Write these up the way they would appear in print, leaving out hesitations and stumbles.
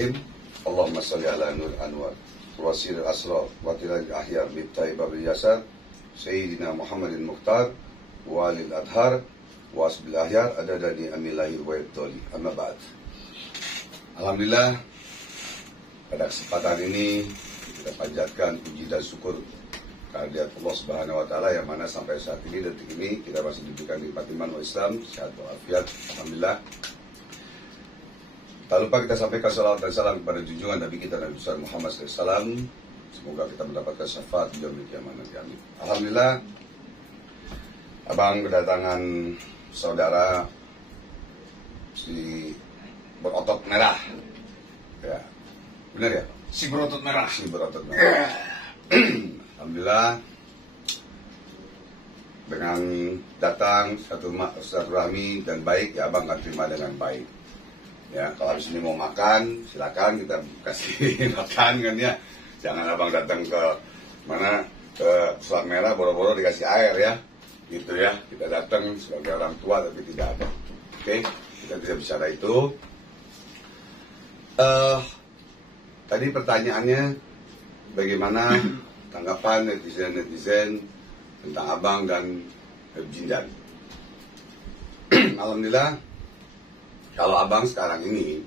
Bismillahirrahmanirrahim. Allahumma salli ala nur anwar wasir asrar wa tilal ahyar bibtai babil yasar Sayyidina Muhammadin Mukhtar walil adhar wa asbil ahyar adadani amilahi wa ibtoli amma ba'd. Alhamdulillah, pada kesempatan ini kita panjatkan puji dan syukur kehadirat Allah Subhanahu wa taala yang mana sampai saat ini, detik ini kita masih diberikan nikmat iman wa Islam, sehat walafiat, alhamdulillah. Tak lupa kita sampaikan salawat dan salam kepada junjungan Nabi kita Nabi besar Muhammad SAW. Semoga kita mendapatkan syafaat di yaumil kiamat nanti, amin. Alhamdulillah, abang kedatangan saudara si berotot merah, ya benar ya? Si berotot merah. Si berotot merah. Alhamdulillah, dengan datang satu silaturahmi dan baik, ya abang akan terima dengan baik. Ya, kalau habis ini mau makan, silakan kita kasih makan kan ya. Jangan abang datang ke mana, ke Selat Merah boro-boro dikasih air ya. Gitu ya. Kita datang sebagai orang tua tapi tidak ada. Oke, kita bisa bicara itu. Tadi pertanyaannya bagaimana tanggapan netizen tentang abang dan Habib Jindan. Alhamdulillah, kalau abang sekarang ini,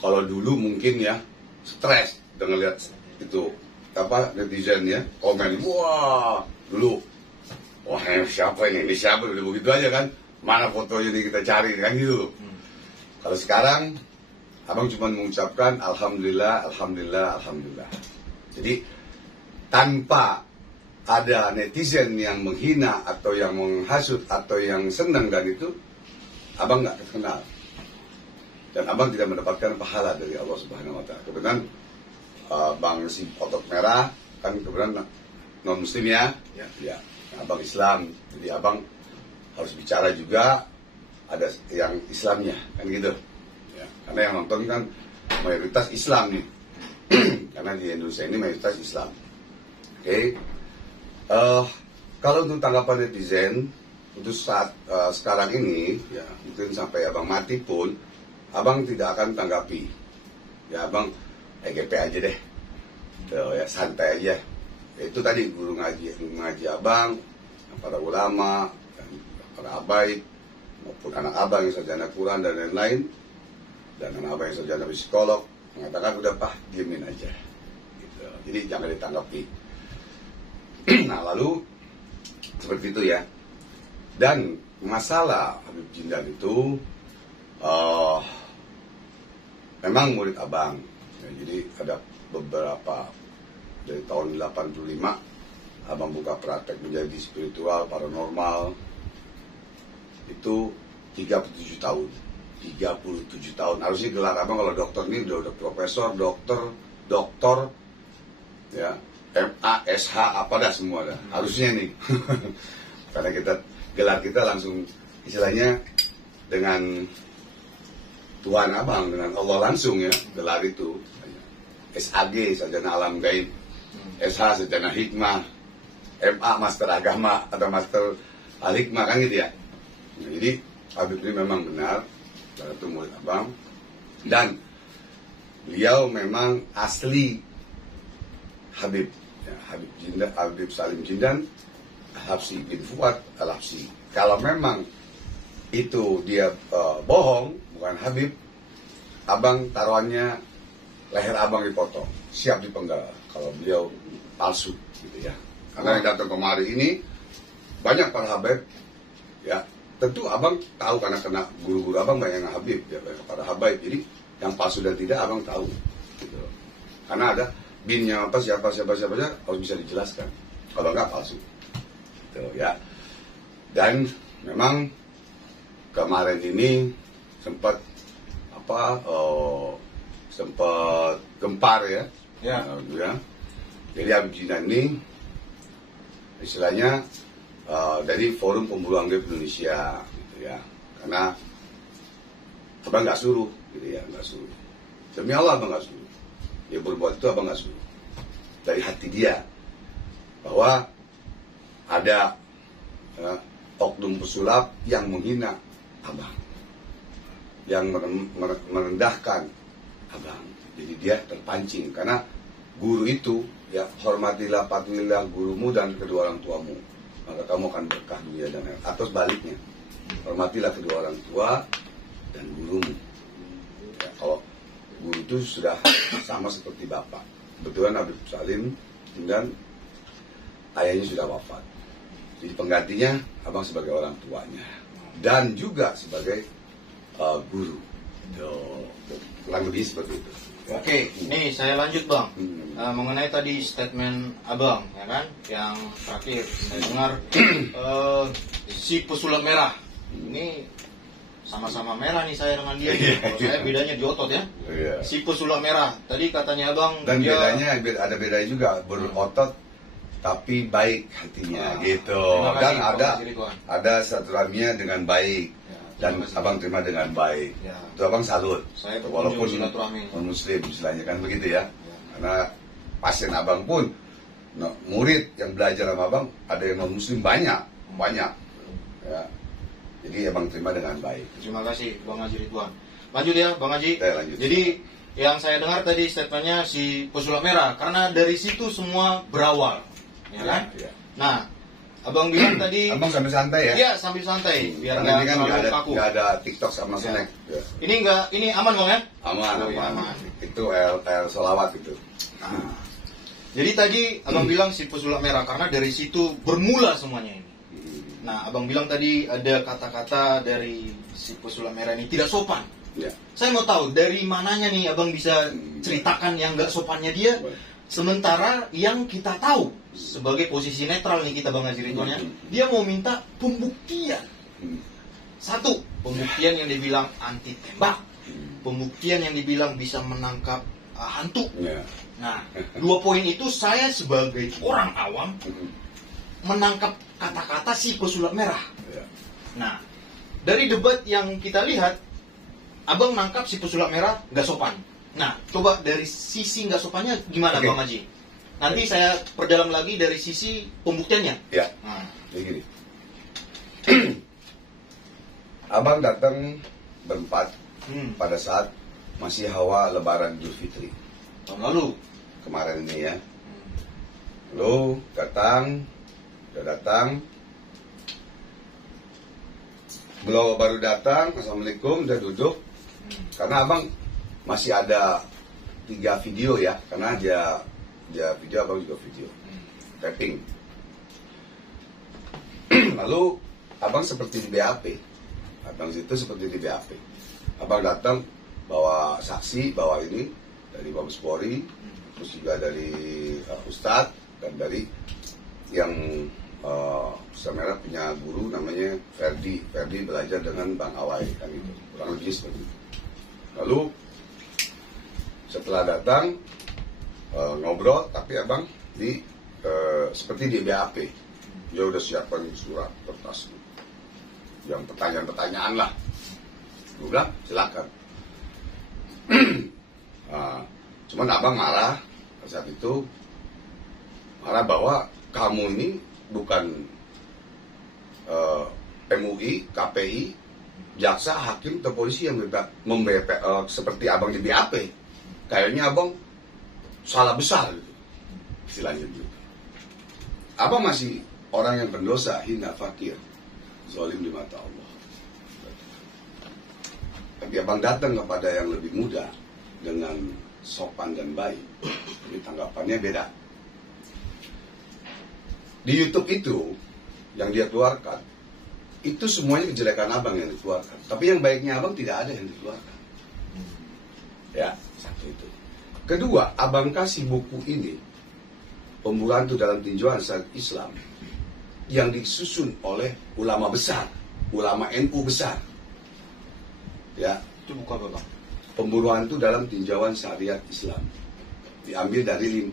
kalau dulu mungkin ya stres dengan lihat itu apa netizen ya komen, wah dulu, wah siapa ini siapa, dulu begitu aja kan, mana fotonya kita cari kan gitu. Kalau sekarang abang cuma mengucapkan alhamdulillah, alhamdulillah, alhamdulillah. Jadi tanpa ada netizen yang menghina atau yang menghasut atau yang senang dan itu, abang nggak terkenal. Dan abang tidak mendapatkan pahala dari Allah Subhanahu wa taala. Kebetulan bang si otot merah kan kebetulan non muslim ya. Ya. Abang Islam. Jadi abang harus bicara juga ada yang Islamnya kan gitu. Ya. Karena yang nonton kan mayoritas Islam nih. Karena di Indonesia ini mayoritas Islam. Oke. Kalau untuk tanggapan netizen untuk saat sekarang ini ya mungkin sampai abang mati pun abang tidak akan tanggapi. Ya abang EGP aja deh. Tuh, ya santai aja. Itu tadi guru ngaji abang, para ulama, para abai maupun anak abang yang sarjana Quran dan lain-lain, dan anak abang yang sarjana psikolog mengatakan udah diemin aja. Gitu. Jadi jangan ditanggapi. Nah lalu seperti itu ya. Dan masalah Habib Jindan itu memang murid abang ya, jadi ada beberapa dari tahun 85 abang buka praktek menjadi spiritual paranormal itu 37 tahun 37 tahun. Harusnya gelar abang kalau dokter ini udah profesor, doktor ya, MA, SH apa dah semua dah harusnya nih. Karena gelar kita langsung istilahnya dengan Tuhan abang, dengan Allah langsung ya, gelar itu SAG, sarjana alam gaib, SH, sarjana hikmah, MA, master agama atau master al-hikmah kan gitu ya. Nah, jadi Habib ini memang benar itu murid abang, dan beliau memang asli Habib ya, Habib Jindan, Habib Salim Jindan Al-Habsyi bin Fuad Al-Habsyi. Kalau memang itu dia bohong, bukan Habib, abang taruhannya leher abang dipotong, siap dipenggal kalau beliau palsu gitu ya. Karena yang datang kemari ini banyak para Habib ya, tentu abang tahu karena kena guru-guru abang banyak yang Habib ya, banyak para Habib. Jadi yang palsu dan tidak abang tahu gitu. Karena ada binnya apa, siapa harus bisa dijelaskan, kalau enggak palsu gitu ya. Dan memang kemarin ini sempat sempat gempar ya. Ya. Jadi Habib Jindan ini istilahnya dari Forum Pemburu Gaib Indonesia gitu ya. Karena abang nggak suruh gitu ya, nggak suruh. Demi Allah abang nggak suruh. Dia berbuat itu abang nggak suruh. Dari hati dia bahwa ada oknum pesulap yang menghina abang, yang merendahkan abang. Jadi dia terpancing karena guru itu ya, hormatilah, patuhilah gurumu dan kedua orang tuamu, maka kamu akan berkah dunia dan akhirat. Atau sebaliknya, hormatilah kedua orang tua dan gurumu. Ya, kalau guru itu sudah sama seperti bapak. Kebetulan Habib Salim dan ayahnya sudah wafat. Jadi penggantinya abang sebagai orang tuanya dan juga sebagai guru. Kurang lebih seperti itu. Oke, nih saya lanjut bang. Mengenai tadi statement abang, ya kan, yang terakhir saya dengar si pesulap merah. Ini sama-sama merah nih saya dengan dia. Kalau saya bedanya di otot ya. Si pesulap merah. Tadi katanya abang. Dan dia, bedanya ada bedanya juga, berotot tapi baik hatinya gitu. Dan ada silaturahminya dengan baik. Dan abang terima dengan baik. Itu abang salut. Walaupun non muslim istilahnya kan begitu ya. Karena pasien abang pun murid yang belajar sama abang ada yang non muslim banyak ya. Jadi abang terima dengan baik. Terima kasih Bang Haji Ridwan. Lanjut ya Bang Haji. Lanjut. Jadi yang saya dengar tadi statementnya si pesulap merah, karena dari situ semua berawal, ya kan? Ya. Nah, abang bilang tadi. Abang sambil santai ya? Iya, sambil santai, biar nggak kan kaku. Nggak ada TikTok sama snack. Ya. Ini aman bang ya? Aman. Itu el solawat itu. Nah, jadi tadi abang bilang si pesulap merah karena dari situ bermula semuanya ini. Nah, abang bilang tadi ada kata-kata dari si pesulap merah ini tidak sopan. Ya. Saya mau tahu dari mananya nih abang bisa ceritakan yang nggak sopannya dia. Sementara yang kita tahu sebagai posisi netral nih kita Bang Haji Ridwan ya, dia mau minta pembuktian. Satu, pembuktian yang dibilang anti tembak, pembuktian yang dibilang bisa menangkap hantu. Nah, 2 poin itu saya sebagai orang awam menangkap kata-kata si pesulap merah. Nah, dari debat yang kita lihat, abang nangkap si pesulap merah nggak sopan. Nah, coba dari sisi nggak sopannya gimana Bang Haji? Nanti saya perdalam lagi dari sisi pembuktiannya. Ya, jadi gini. Abang datang berempat pada saat masih hawa lebaran Idul Fitri. Tahun lalu? Kemarin ini ya. Lalu udah datang. Baru datang, Assalamualaikum, udah duduk. Karena abang masih ada 3 video ya, karena dia video, abang juga video tapping. Lalu abang seperti di BAP, abang datang bawa saksi, bawa ini dari Mabes Polri, terus juga dari Ustadz dan dari yang Merah punya guru namanya Ferdi belajar dengan Bang Awai kan itu, kurang lebih seperti itu. Lalu setelah datang ngobrol, tapi abang seperti di BAP, dia udah siapkan surat kertas yang pertanyaan-pertanyaan lah. Gue bilang silakan. Cuman abang marah saat itu, bahwa kamu ini bukan MUI, KPI, jaksa, hakim, atau polisi yang seperti abang di BAP. Kayaknya abang salah besar gitu, istilahnya gitu. Abang masih orang yang berdosa, hina, fakir, zalim di mata Allah. Tapi abang datang kepada yang lebih muda dengan sopan dan baik. Jadi tanggapannya beda. Di YouTube itu yang dia keluarkan, itu semuanya kejelekan abang yang dikeluarkan. Tapi yang baiknya abang tidak ada yang dikeluarkan. Ya, satu itu. Kedua, abang kasih buku ini, Pemburuan dalam Tinjauan Syariat Islam, yang disusun oleh ulama besar, ulama NU besar. Ya, itu buku apa bang? Pemburuan dalam Tinjauan Syariat Islam. Diambil dari,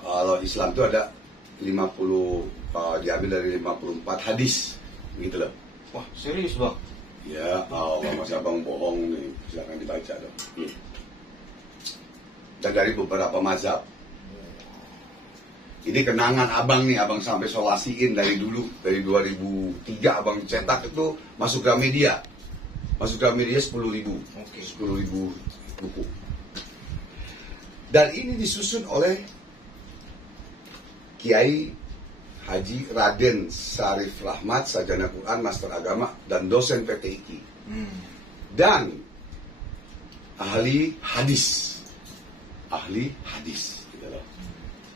kalau Islam itu ada 50, diambil dari 54 hadis, gitu loh. Wah, serius bang? Ya, masa abang bohong nih, silakan dibaca dong. Dan dari beberapa mazhab. Ini kenangan abang nih, abang sampai solasiin dari dulu, dari 2003 abang cetak itu masuk Gramedia 10.000, 10.000 buku. Dan ini disusun oleh Kiai Haji Raden Sarif Rahmat, Sarjana Quran, Master Agama, dan dosen PTIQ. Dan ahli hadis. Ahli hadis. Gitu loh.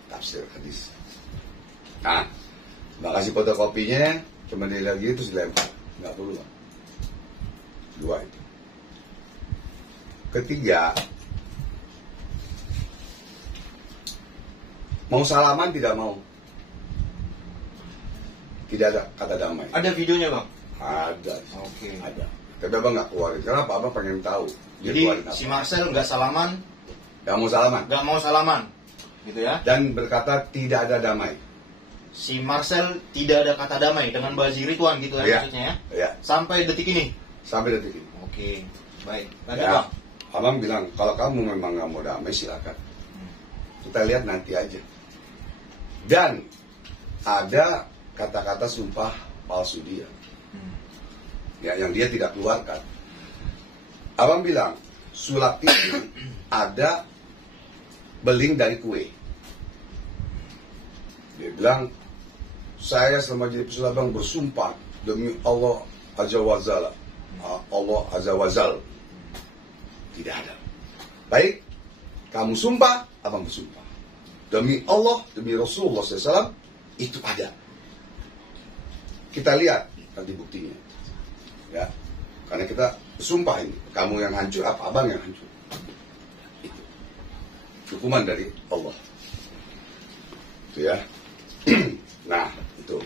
Tafsir hadis. Nah, makasih fotokopinya, cuma dilihat gitu dilempar. Nggak perlu, Bang. 2 itu. Ketiga, mau salaman tidak mau. Tidak ada kata damai. Ada videonya bang? Ada. Oke. Ada. Tapi abang nggak keluarin. Kenapa? Abang pengen tahu. Dia Jadi keluarin apa. si Marcel nggak salaman, Nggak mau salaman. nggak mau salaman, gitu ya? Dan berkata tidak ada damai. Si Marcel tidak ada kata damai dengan Bazi Ridwan gitu ya, Iya. maksudnya ya? Ya. Sampai detik ini. Sampai detik ini. Oke, baik. Lanjut Ya. bang. Abang bilang kalau kamu memang nggak mau damai silakan. Kita lihat nanti aja. Dan ada kata-kata sumpah palsu dia. Ya, yang dia tidak keluarkan. Abang bilang, sulap ini ada beling dari kue. Dia bilang, saya selama jadi pesulap bang bersumpah demi Allah Azza wa Jalla. Allah Azza wa Jalla. Tidak ada. Baik, kamu sumpah, abang bersumpah. Demi Allah, demi Rasulullah SAW, itu ada. Kita lihat nanti buktinya. Ya, karena kita bersumpah ini. Kamu yang hancur, apa abang yang hancur. Itu. Hukuman dari Allah. Itu ya. Nah, itu.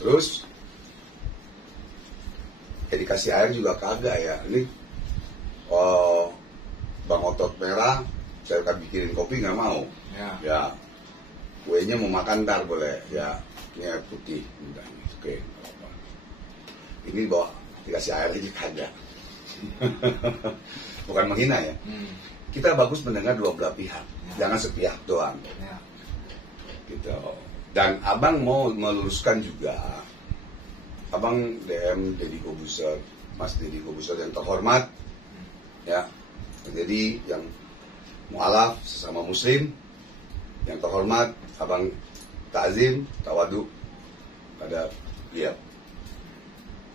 Terus, dikasih air juga kagak ya. Ini Bang Otot Merah, saya akan bikinin kopi nggak mau. Ya, kuenya mau makan ntar boleh. Ya, ini air putih. Udah, oke. Apa. Ini bawa dikasih air aja kagak. Bukan menghina ya. Kita bagus mendengar dua belah pihak. Jangan sepihak doang. Gitu. Dan abang mau meluruskan juga. Abang DM Deddy Kobuser, Mas Deddy Kobuser yang terhormat. Ya, jadi yang mu'alaf sesama muslim yang terhormat, abang ta'zim, tawadu pada dia.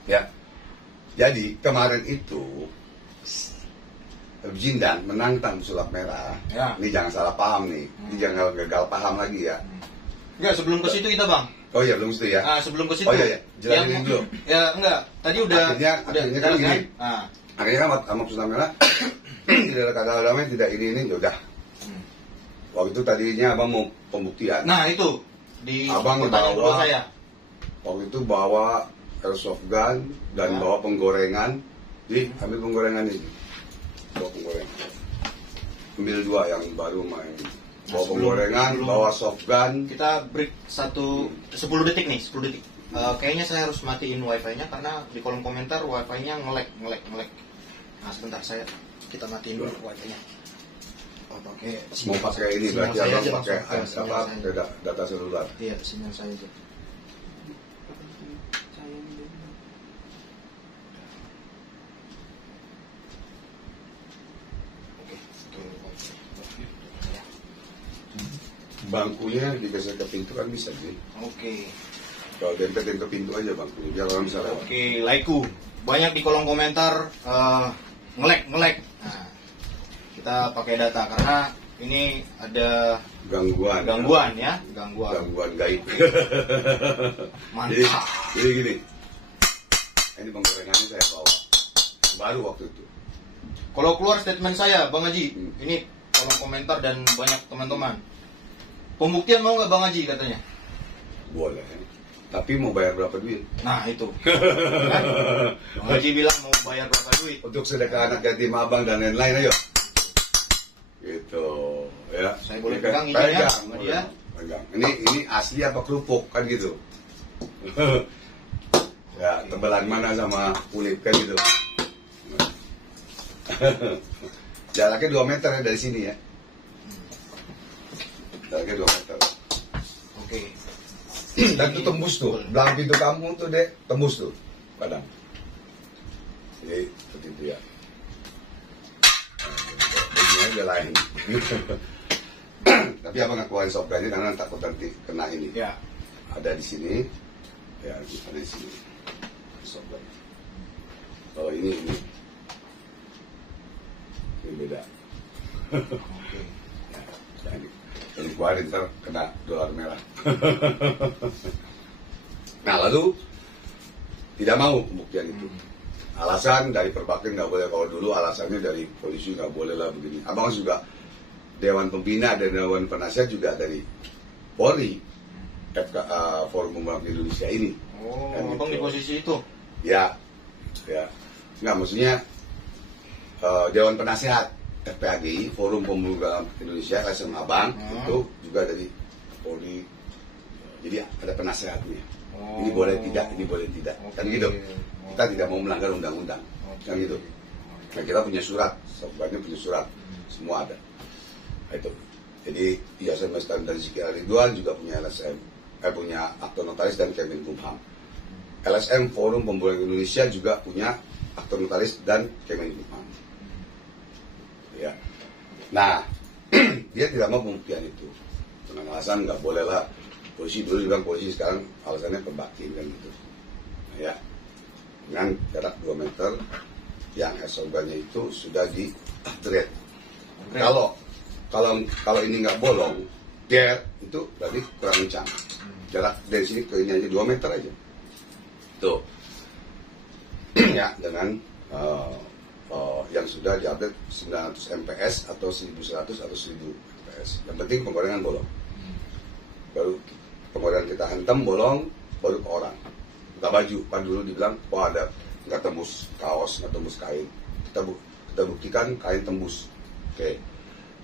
Ya, jadi kemarin itu Jindan menantang sulap merah. Ya. Ini jangan salah paham nih, ini jangan gagal paham lagi ya. Enggak, sebelum ke situ kita bang. Oh iya, belum situ ya. Sebelum ke situ. Oh iya, jelasin dulu. Ya enggak, tadi udah. Akhirnya kan gini. Nah. Akhirnya kan sama sulap merah tidak ada kata damai, tidak ini yaudah. Waktu itu tadinya abang mau pembuktian. Nah itu di abang pertanyaan kedua bawa, saya. waktu itu bawa airsoft gun dan bawa penggorengan. Jadi ambil penggorengan ini, bawa penggorengan. Ambil 2 yang baru main. Bawa penggorengan, bawa soft gun. Kita break 10 detik nih, 10 detik. Kayaknya saya harus matiin wifi-nya karena di kolom komentar wifi-nya ngelek. Nah sebentar kita matiin dulu wifi-nya. Mau pakai ini sinyal berarti saya abang aja pakai langsung. apa? Data seluler. Iya, sinyal saya aja. Bangkunya digeser ke pintu kan bisa sih. Oke. Kalau dempetin ke pintu aja bangkunya biar orang bisa lewat. Oke, laiku. Banyak di kolom komentar ngelek. Nah, kita pakai data karena ini ada Gangguan ya, gangguan. Gangguan gaib. Mantap. Jadi gini. Ini penggorengannya saya bawa. Baru waktu itu. Kalau keluar statement saya, Bang Haji, ini kolom komentar dan banyak teman-teman. Pembuktian mau nggak Bang Haji katanya? Boleh. Tapi mau bayar berapa duit? Nah itu. Kan? Bang Haji bilang mau bayar berapa duit? Untuk sedekah anak yatim abang dan lain-lain, ayo. Gitu, ya. Saya boleh pegang izinnya sama dia? Pegang. Ini asli apa kerupuk kan gitu? Ya, tebalan mana sama kulit kan gitu. Jaraknya 2 meter ya dari sini ya. Jaraknya 2 meter. Oke. Dan itu tembus tuh, belakang pintu kamu tuh dek, tembus tuh, kadang. Jadi seperti itu ya. Begini aja lain. Tapi abang nggak keluarin software karena takut nanti kena ini. Ya. Ada di sini, ya ada di sini. Software. Kalau ini beda. Oke. Ya, jadi keluarin ntar kena dolar merah. Nah lalu tidak mau pembuktian itu. Alasan dari perbakin nggak boleh, kalau dulu alasannya dari polisi nggak boleh lah begini. Abang juga Dewan Pembina dan Dewan Penasihat juga dari Polri, Forum Pemuda Indonesia ini. Oh, kan abang gitu. di posisi itu? Ya, nggak maksudnya Dewan Penasihat FPAGI, Forum Pemuda Indonesia, LSM Abang itu juga dari Polri. Jadi ada penasehatnya. Oh. Ini boleh tidak, ini boleh tidak, kan gitu. Kita tidak mau melanggar undang-undang, kan gitu. Nah, kita punya surat, sebenarnya punya surat, semua ada. Nah, itu. Jadi IASM Standar Zikir Ridwan juga punya LSM, punya akte notaris dan Kemenkumham. LSM Forum Pemuda Indonesia juga punya akte notaris dan Kemenkumham. Ya. Nah, dia tidak mau pembuktian itu dengan alasan nggak boleh lah. Polisi dulu bilang polisi, sekarang alasannya perbakin kan gitu. Ya, dengan jarak 2 meter yang SOG-nya itu sudah di upgrade. Kalau ini nggak bolong, dia itu berarti kurang kencang. Jarak dari sini ke ini aja 2 meter aja. Tuh, ya dengan yang sudah diupdate 900 MPS atau 1100 atau 1000 MPS. Yang penting penggorengan bolong. Baru penggorengan kita hantam bolong, baru ke orang. Buka baju, kan dulu dibilang, wah ada nggak tembus kaos, nggak tembus kain. Kita buktikan kain tembus. Oke.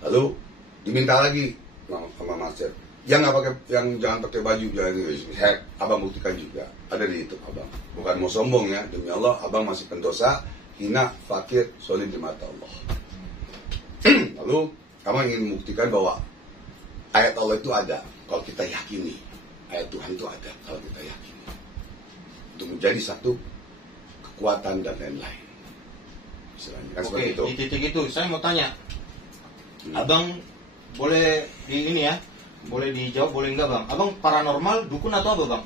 Lalu diminta lagi sama master, yang nggak pakai, yang jangan pakai baju, jangan head. Abang buktikan juga, ada di YouTube abang. Bukan mau sombong ya, demi Allah, abang masih pendosa, hina, fakir, solid di mata Allah. Lalu abang ingin membuktikan bahwa ayat Allah itu ada, kalau kita yakini. Ayat Tuhan itu ada kalau kita yakini, untuk menjadi satu kekuatan dan lain-lain. Kan Oke, seperti itu. di titik itu saya mau tanya, abang boleh di ini ya, boleh dijawab, boleh enggak bang? Abang paranormal, dukun atau apa bang?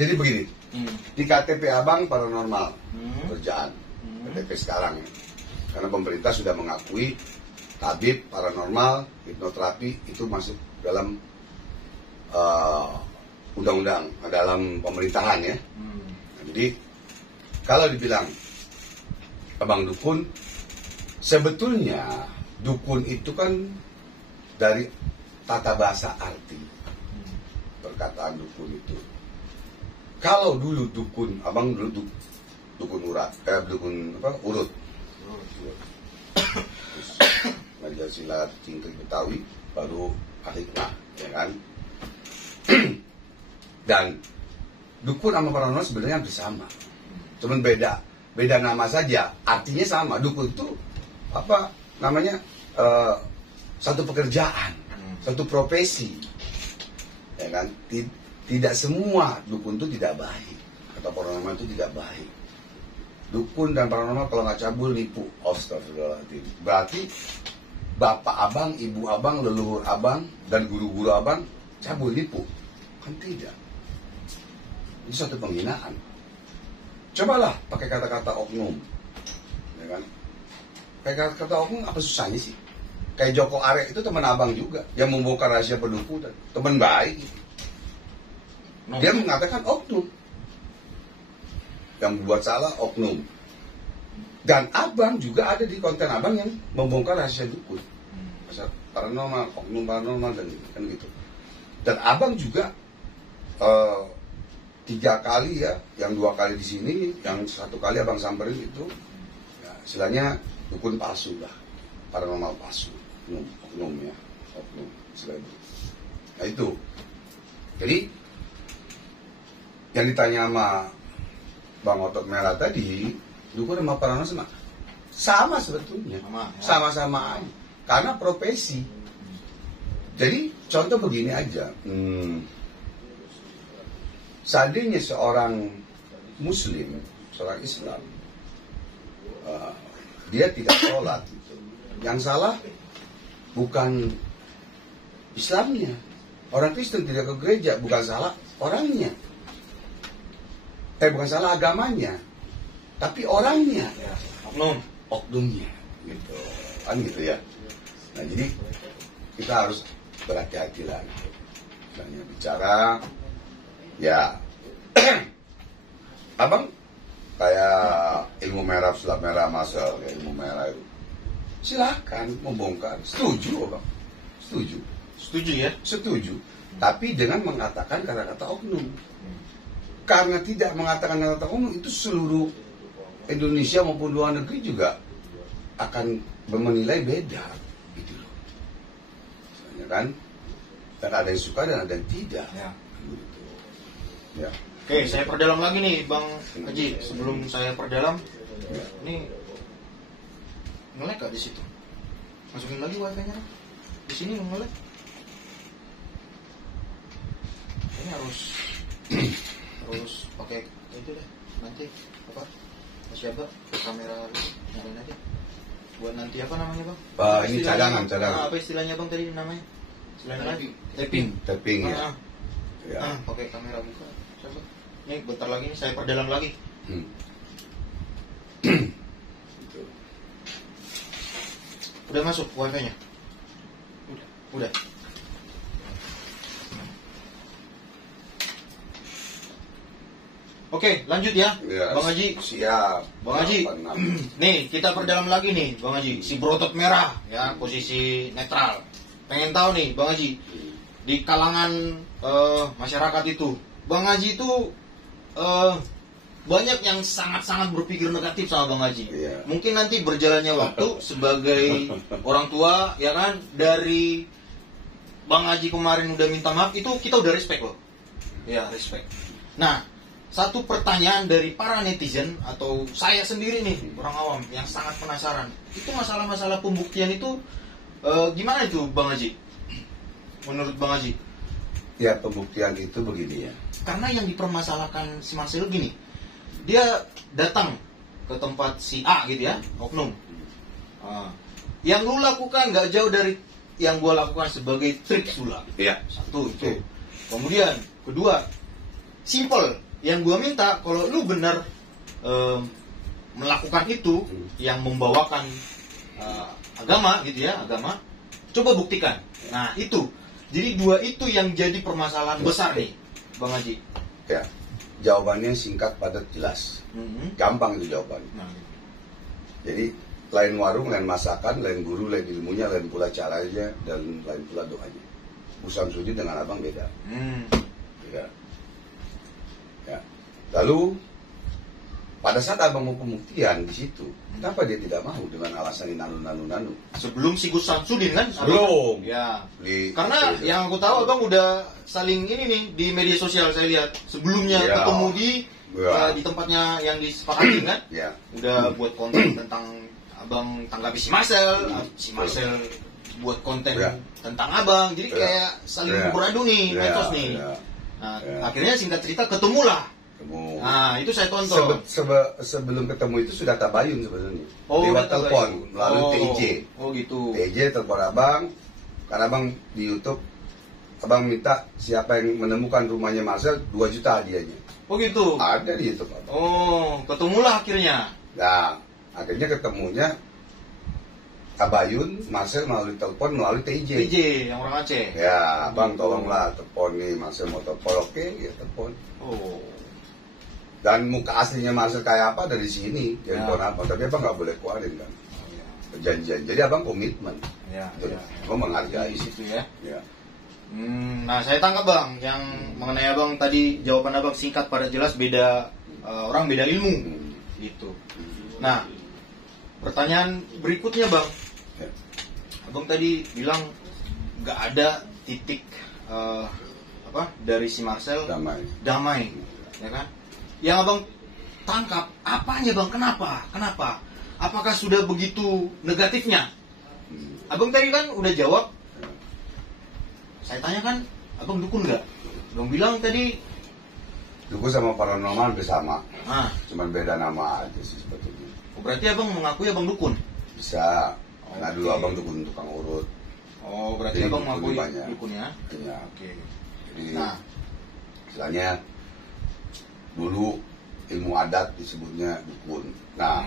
Jadi begini, di KTP abang paranormal kerjaan, KTP sekarang ya. Karena pemerintah sudah mengakui tabib, paranormal, hipnoterapi itu masuk dalam undang-undang, dalam pemerintahan ya. Jadi kalau dibilang abang dukun, sebetulnya dukun itu kan dari tata bahasa arti perkataan dukun itu. Kalau dulu dukun, abang dulu dukun urat, dukun apa? Urut. Ngajar silat Cingkrik Betawi, baru Al-Hikmah, ya kan? Dan dukun sama paranormal sebenarnya hampir sama, cuman beda nama saja, artinya sama. Dukun itu apa namanya, satu pekerjaan, satu profesi, ya kan? Tidak semua dukun itu tidak baik, atau paranormal itu tidak baik. Dukun dan paranormal kalau nggak cabul nipu, astagfirullahaladzim. Berarti bapak abang, ibu abang, leluhur abang, dan guru-guru abang cabul nipu? Kan tidak. Itu satu penghinaan. Cobalah pakai kata-kata oknum, ya kan? Pakai kata-kata oknum apa susahnya sih? Kayak Joko Arek itu teman abang juga, yang membongkar rahasia pendukuhan, teman baik. Dia mengatakan oknum, yang buat salah oknum. Dan abang juga ada di konten abang yang membongkar rahasia dukun, paranormal, oknum paranormal dan kan gitu. Dan abang juga 3 kali ya, yang 2 kali di sini, yang 1 kali abang samperin itu, ya, istilahnya dukun palsu lah, paranormal palsu, oknum ya, oknum, istilahnya. Nah itu, jadi yang ditanya sama Bang Otot Merah tadi, dukun sama paranormal sama sebetulnya, sama-sama aja, karena profesi. Jadi contoh begini aja. Seandainya seorang Muslim, seorang Islam, dia tidak sholat, yang salah bukan Islamnya. Orang Kristen tidak ke gereja, bukan salah orangnya. Bukan salah agamanya, tapi orangnya, oknumnya, gitu. Kan gitu ya. Nah jadi kita harus berhati-hati lah. Misalnya bicara, ya, abang kayak ilmu merah, sulap merah, masal, kayak ilmu merah itu. Silahkan membongkar, setuju abang, setuju. Setuju ya? Setuju, tapi dengan mengatakan kata-kata oknum. Karena tidak mengatakan kata-kata oknum, itu seluruh Indonesia maupun luar negeri juga akan menilai beda, gitu loh. Misalnya kan, dan ada yang suka dan ada yang tidak. Ya. Gitu. Ya. Oke, saya perdalam lagi nih, Bang Haji. Sebelum saya perdalam, ini nge-lag gak di situ? Masukin lagi wifi-nya. Di sini nge-lag. Ini harus pakai itu deh. Nanti apa? Masih ada kamera nyalain aja. Buat nanti apa namanya, Bang? Ini cadangan. Apa istilahnya, Bang, tadi namanya? Istilahnya tapping ya. Ya. Pakai kamera buka. Coba. Nih bentar lagi nih saya perdalam lagi. Udah masuk wifi-nya? Udah. Oke, lanjut ya, Ya, Bang Haji. Siap. Bang Haji, nih kita perdalam lagi nih, Bang Haji. Si berotot merah, ya, posisi netral. Pengen tahu nih, Bang Haji, di kalangan masyarakat itu, Bang Haji itu banyak yang sangat-sangat berpikir negatif sama Bang Haji. Iya. Mungkin nanti berjalannya waktu sebagai orang tua, ya kan, dari Bang Haji kemarin udah minta maaf, itu kita udah respect loh. Ya, respect. Nah, satu pertanyaan dari para netizen atau saya sendiri nih, orang awam yang sangat penasaran, itu masalah-masalah pembuktian itu gimana itu, Bang Haji? Menurut Bang Haji? Ya, pembuktian itu begini ya. Karena yang dipermasalahkan si Marcelo gini, dia datang ke tempat si A gitu ya, oknum. Yang lu lakukan nggak jauh dari yang gua lakukan sebagai trik sulap. Iya. Satu itu. Kemudian kedua, simple. Yang gua minta kalau lu benar melakukan itu yang membawakan agama gitu ya, agama, coba buktikan. Nah itu, jadi dua itu yang jadi permasalahan besar nih, Bang Haji. Ya, jawabannya singkat, padat, jelas. Gampang itu jawabannya. Nah, Jadi lain warung, lain masakan, lain guru, lain ilmunya, lain pula caranya, dan lain pula doanya. Bu Samsudin dengan abang beda. Beda. Ya. Lalu pada saat abang mau pembuktian di situ, kenapa dia tidak mau dengan alasan ini nanu? sebelum si Gus Samsudin kan? Sebelum. Ya. Karena yang aku tahu abang udah saling ini nih di media sosial saya lihat sebelumnya Ya. ketemu Ya. di tempatnya yang disepakati kan? Ya. Udah buat konten tentang abang tanggapi si Marcel buat konten Ya. tentang abang, jadi Ya. kayak saling Ya. beradu nih, Ya. medsos nih. Ya. Nah, Ya. akhirnya singkat cerita ketemulah. Ketemu. Nah, itu saya tonton. Sebelum ketemu itu sudah tabayun sebenarnya. Oh, Lewat udah telepon tabayun. melalui Oh. TIJ. Oh gitu. TIJ telepon abang, karena abang di YouTube, abang minta siapa yang menemukan rumahnya Marcel 2 juta hadiahnya. Oh gitu. Ada di YouTube abang. Oh, ketemulah akhirnya. Nah, akhirnya ketemunya tabayun Marcel melalui telepon melalui TIJ. PJ yang orang Aceh. Ya, abang tolonglah telepon nih Marcel mau telepon, oke, ya telepon. Oh. Dan muka aslinya Marcel kayak apa dari sini, jadi Ya. telepon abang, tapi abang nggak boleh keluarin kan. Perjanjian. Jadi abang komitmen. Ya, Betul. ya. Abang menghargai. Di situ ya. Ya. Nah, saya tangkap Bang, yang mengenai Abang tadi jawaban Abang singkat pada jelas, beda orang beda ilmu. Gitu. Nah, pertanyaan berikutnya Bang. Ya. Abang tadi bilang nggak ada titik dari si Marcel Damai. ya kan? Yang Abang tangkap apanya Bang? Kenapa? Apakah sudah begitu negatifnya? Abang tadi kan udah jawab. Saya tanya kan, Abang dukun nggak? Abang bilang tadi. Dukun sama paranormal bersama. Cuman beda nama aja sih sebetulnya. Berarti Abang mengakui Abang dukun? Bisa. Nah Oke. dulu abang dukun tukang urut. Oh, berarti Jadi abang dukun mengakui banyak. dukunnya. Ya. Oke. Jadi Nah, istilahnya dulu ilmu adat disebutnya dukun. Nah,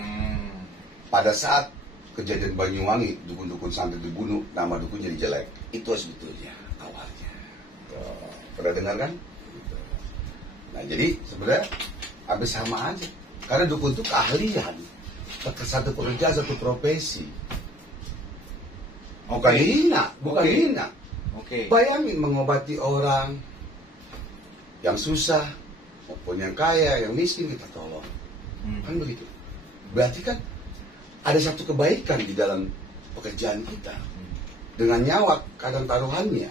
pada saat kejadian Banyuwangi, dukun-dukun santet dibunuh, nama dukun jadi jelek. Itu sebetulnya awalnya. Pernah dengar kan? Nah, jadi sebenarnya hampir sama aja. Karena dukun itu keahlian. Satu pekerjaan, satu profesi. Bukan hina, bukan Oke. hina. Oke. Bayangin mengobati orang yang susah maupun yang kaya, yang miskin kita tolong. Kan begitu. Berarti kan ada satu kebaikan di dalam pekerjaan kita. Dengan nyawa kadang taruhannya.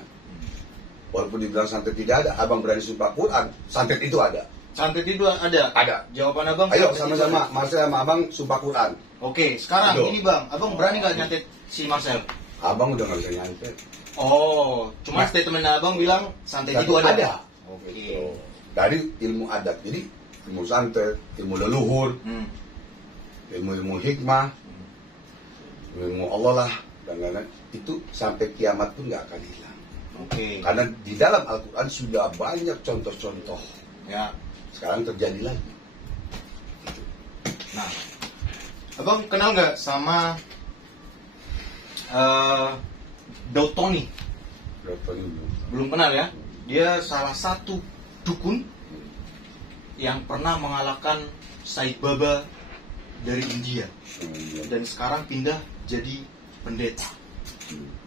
Walaupun dibilang santet tidak ada, abang berani sumpah Quran, santet itu ada. Santet itu ada? Ada. Jawaban abang? Ayo santet itu sama-sama, ada. Marcel sama abang sumpah Quran. Oke, sekarang Aduh. ini bang, abang berani nggak nyantet si Marcel? Abang udah nggak bisa nyantet. Oh, cuma Nah. statement abang bilang santet itu Satu ada. Oke. Oke. Dari ilmu adat, jadi ilmu santet, ilmu leluhur, Hmm. ilmu hikmah, ilmu Allah lah, dan lain-lain. Itu sampai kiamat pun nggak akan hilang. Oke. Karena di dalam Al-Quran sudah banyak contoh-contoh. Ya. Sekarang terjadi lagi. Nah, abang kenal nggak sama Dautoni? Berapa dulu? Belum kenal ya? Dia salah satu dukun yang pernah mengalahkan Said Baba dari India dan sekarang pindah jadi pendeta.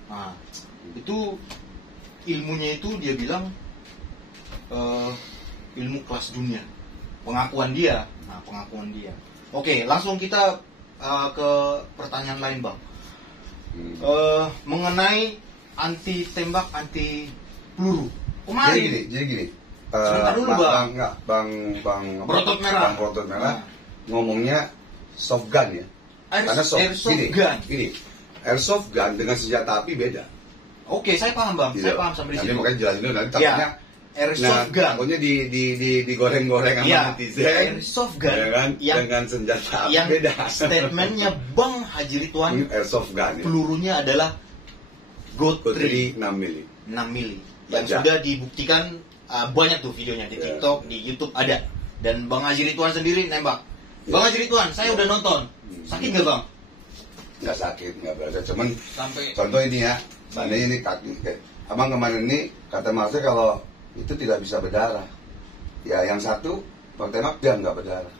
Nah, itu ilmunya itu dia bilang ilmu kelas dunia. Pengakuan dia. Nah, pengakuan dia. Oke, langsung kita ke pertanyaan lain, Bang. Mengenai anti tembak, anti peluru. Kemarin. Jadi gini. Sebentar dulu, Bang. Bang Berotot merah. Bang Berotot merah Nah. ngomongnya soft gun ya. Karena Airsoft gun. Gini, airsoft gun dengan senjata api beda. Oke, saya paham, Bang. Gitu. Saya paham sampai di Nanti situ. makanya jelasin dulu nanti Ya, takutnya. airsoft gun. Takutnya digoreng-goreng sama Ya, netizen. airsoft gun Ya kan? yang Dengan senjata api yang beda. statementnya Bang Haji Ridwan, Airsoft gun ya. pelurunya adalah Gotri Gotri 6 mili. 6 mili yang Baca. sudah dibuktikan banyak tuh videonya di Ya. TikTok, di YouTube ada. Dan Bang Haji Ridwan sendiri nembak. Ya. Bang Haji Ridwan, saya udah nonton. Sakit nggak Bang? Nggak sakit, nggak berasa. Cuman Sampai contoh ini ya, seandainya ini kaki. Abang kemarin ini kata Marcel kalau itu tidak bisa berdarah. Ya yang satu bang tembak dia nggak berdarah.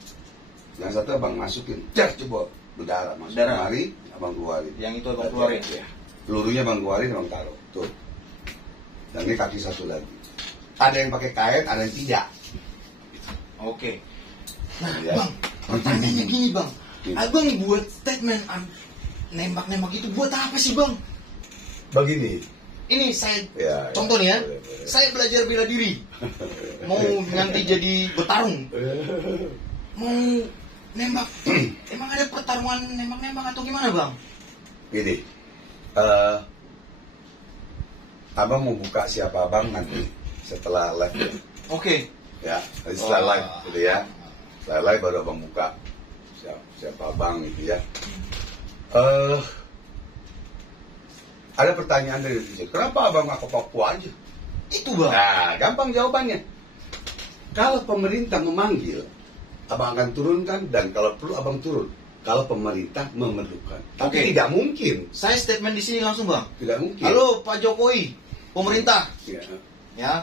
Yang satu abang masukin, coba berdarah masuk Darah. kemari, abang keluarin. yang itu Abang keluarin. Ya. Pelurunya abang keluarin, abang taruh. Tuh. Dan ini kaki satu lagi. Ada yang pakai kain, ada yang tidak. Oke. Nah, Ya. Bang, pertanyaannya gini, Bang. Gini. Abang buat statement nembak-nembak itu buat apa sih, Bang? Begini. Ini saya Ya, contoh nih ya. boleh. Saya belajar bela diri. Mau nanti jadi bertarung. Mau nembak. Emang ada pertarungan nembak-nembak atau gimana, Bang? Gini, abang mau buka siapa abang nanti setelah live Oke. ya, nanti setelah Oh. live gitu ya, setelah live baru abang buka siapa abang gitu ya. Ada pertanyaan dari netizen, kenapa abang nggak ke Papua aja? Itu, Bang. Nah, gampang jawabannya. Kalau pemerintah memanggil, abang akan turunkan dan kalau perlu abang turun. Kalau pemerintah memerlukan, tapi Oke. tidak mungkin, Saya statement di sini langsung, Bang. tidak mungkin. Halo Pak Jokowi, pemerintah. Ya, Ya.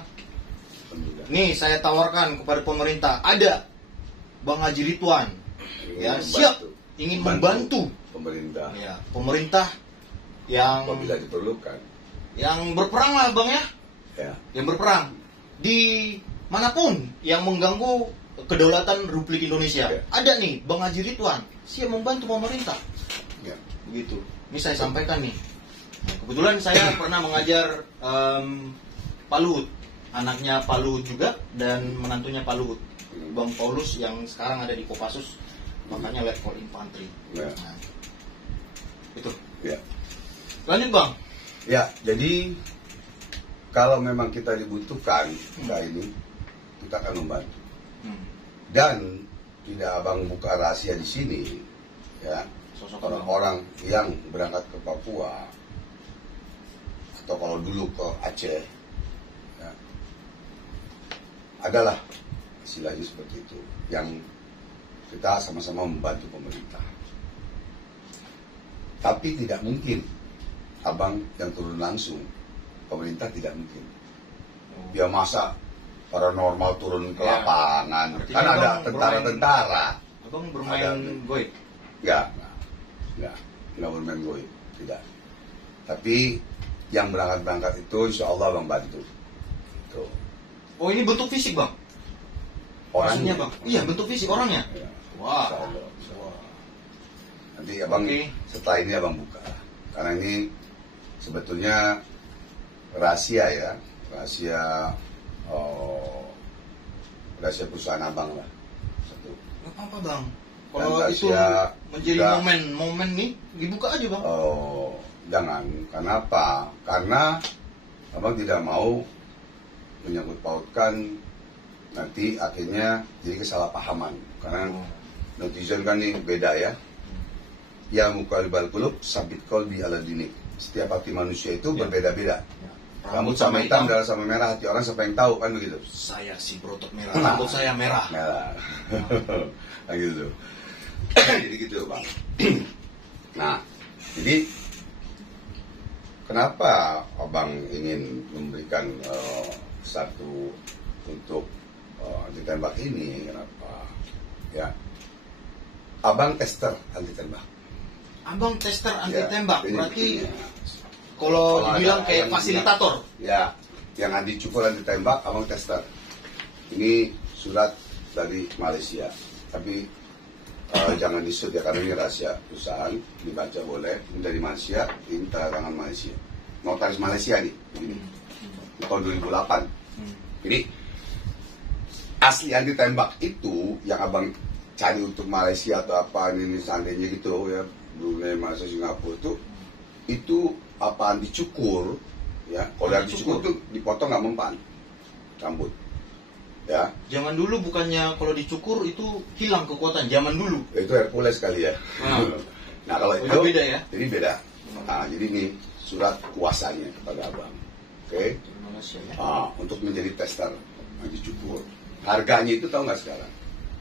alhamdulillah. Nih saya tawarkan kepada pemerintah, ada Bang Haji Ridwan. Ya, Ingin siap membantu. ingin membantu. Pemerintah Ya, pemerintah yang apabila diperlukan. berperang lah, Bang ya. Ya, Yang berperang di manapun yang mengganggu kedaulatan Republik Indonesia. Ya. Ada nih Bang Haji Ridwan, siap membantu pemerintah. ya. Begitu. Ini saya sampaikan nih. Kebetulan saya pernah mengajar Pak Luhut, anaknya Pak Luhut juga dan menantunya Pak Luhut, Bang Paulus yang sekarang ada di Kopassus, makanya Letkol Infanteri. Ya. Nah, itu. Ya. Lanjut Bang. Ya, jadi kalau memang kita dibutuhkan ini, kita akan membantu. Dan tidak abang buka rahasia di sini, ya. Sosok abang. Orang-orang yang berangkat ke Papua, atau kalau dulu ke Aceh, ya, adalah istilahnya seperti itu, yang kita sama-sama membantu pemerintah. Tapi tidak mungkin abang yang turun langsung, pemerintah tidak mungkin. Dia masa paranormal turun ke lapangan, kan ada tentara-tentara. Abang bermain goib? Enggak bermain goib, tidak. Tapi yang berangkat itu insya Allah abang bantu. Tuh. Oh, ini bentuk fisik bang? Orangnya bang? Iya, bentuk fisik orangnya. Ya. Wah. Insya Allah. Nanti abang setelah ini abang buka, karena ini sebetulnya rahasia ya, rahasia perusahaan abang lah. Satu. Gak apa-apa bang. Kalau itu menjadi momen nih, dibuka aja bang. Oh, jangan. Kenapa? Karena abang tidak mau menyangkut pautkan nanti akhirnya jadi kesalahpahaman. Karena netizen kan nih beda ya. Ya muqallibal qulub sabit qalbi ala dinik. Setiap hati manusia itu berbeda-beda. Rambut sama hitam, darah sama merah, hati orang siapa yang tahu, kan begitu. Saya si berotot merah, rambut saya merah. Nah gitu. Jadi gitu bang. Nah, jadi kenapa abang ingin memberikan satu untuk anti tembak ini? Kenapa? Ya, abang tester anti tembak. Abang tester anti tembak, berarti kalau dibilang kayak fasilitator. Ya, yang anti cukur anti tembak, abang tester. Ini surat dari Malaysia, tapi jangan disut ya, karena ini rahasia perusahaan, dibaca boleh. Ini dari Malaysia, ini tanda tangan Malaysia, notaris Malaysia nih, ini tahun 2008. Jadi asli anti tembak itu yang abang cari untuk Malaysia atau apa ini seandainya gitu ya, Brunei, Malaysia, Singapura itu apaan dicukur ya, kalau yang dicukur tuh dipotong nggak mempan rambut ya. Zaman dulu bukannya kalau dicukur itu hilang kekuatan, zaman dulu itu Hercules kali ya. Nah kalau itu beda ya, jadi beda. Nah jadi ini surat kuasanya kepada abang, oke? Untuk menjadi tester anti cukur. Harganya itu tahu nggak sekarang?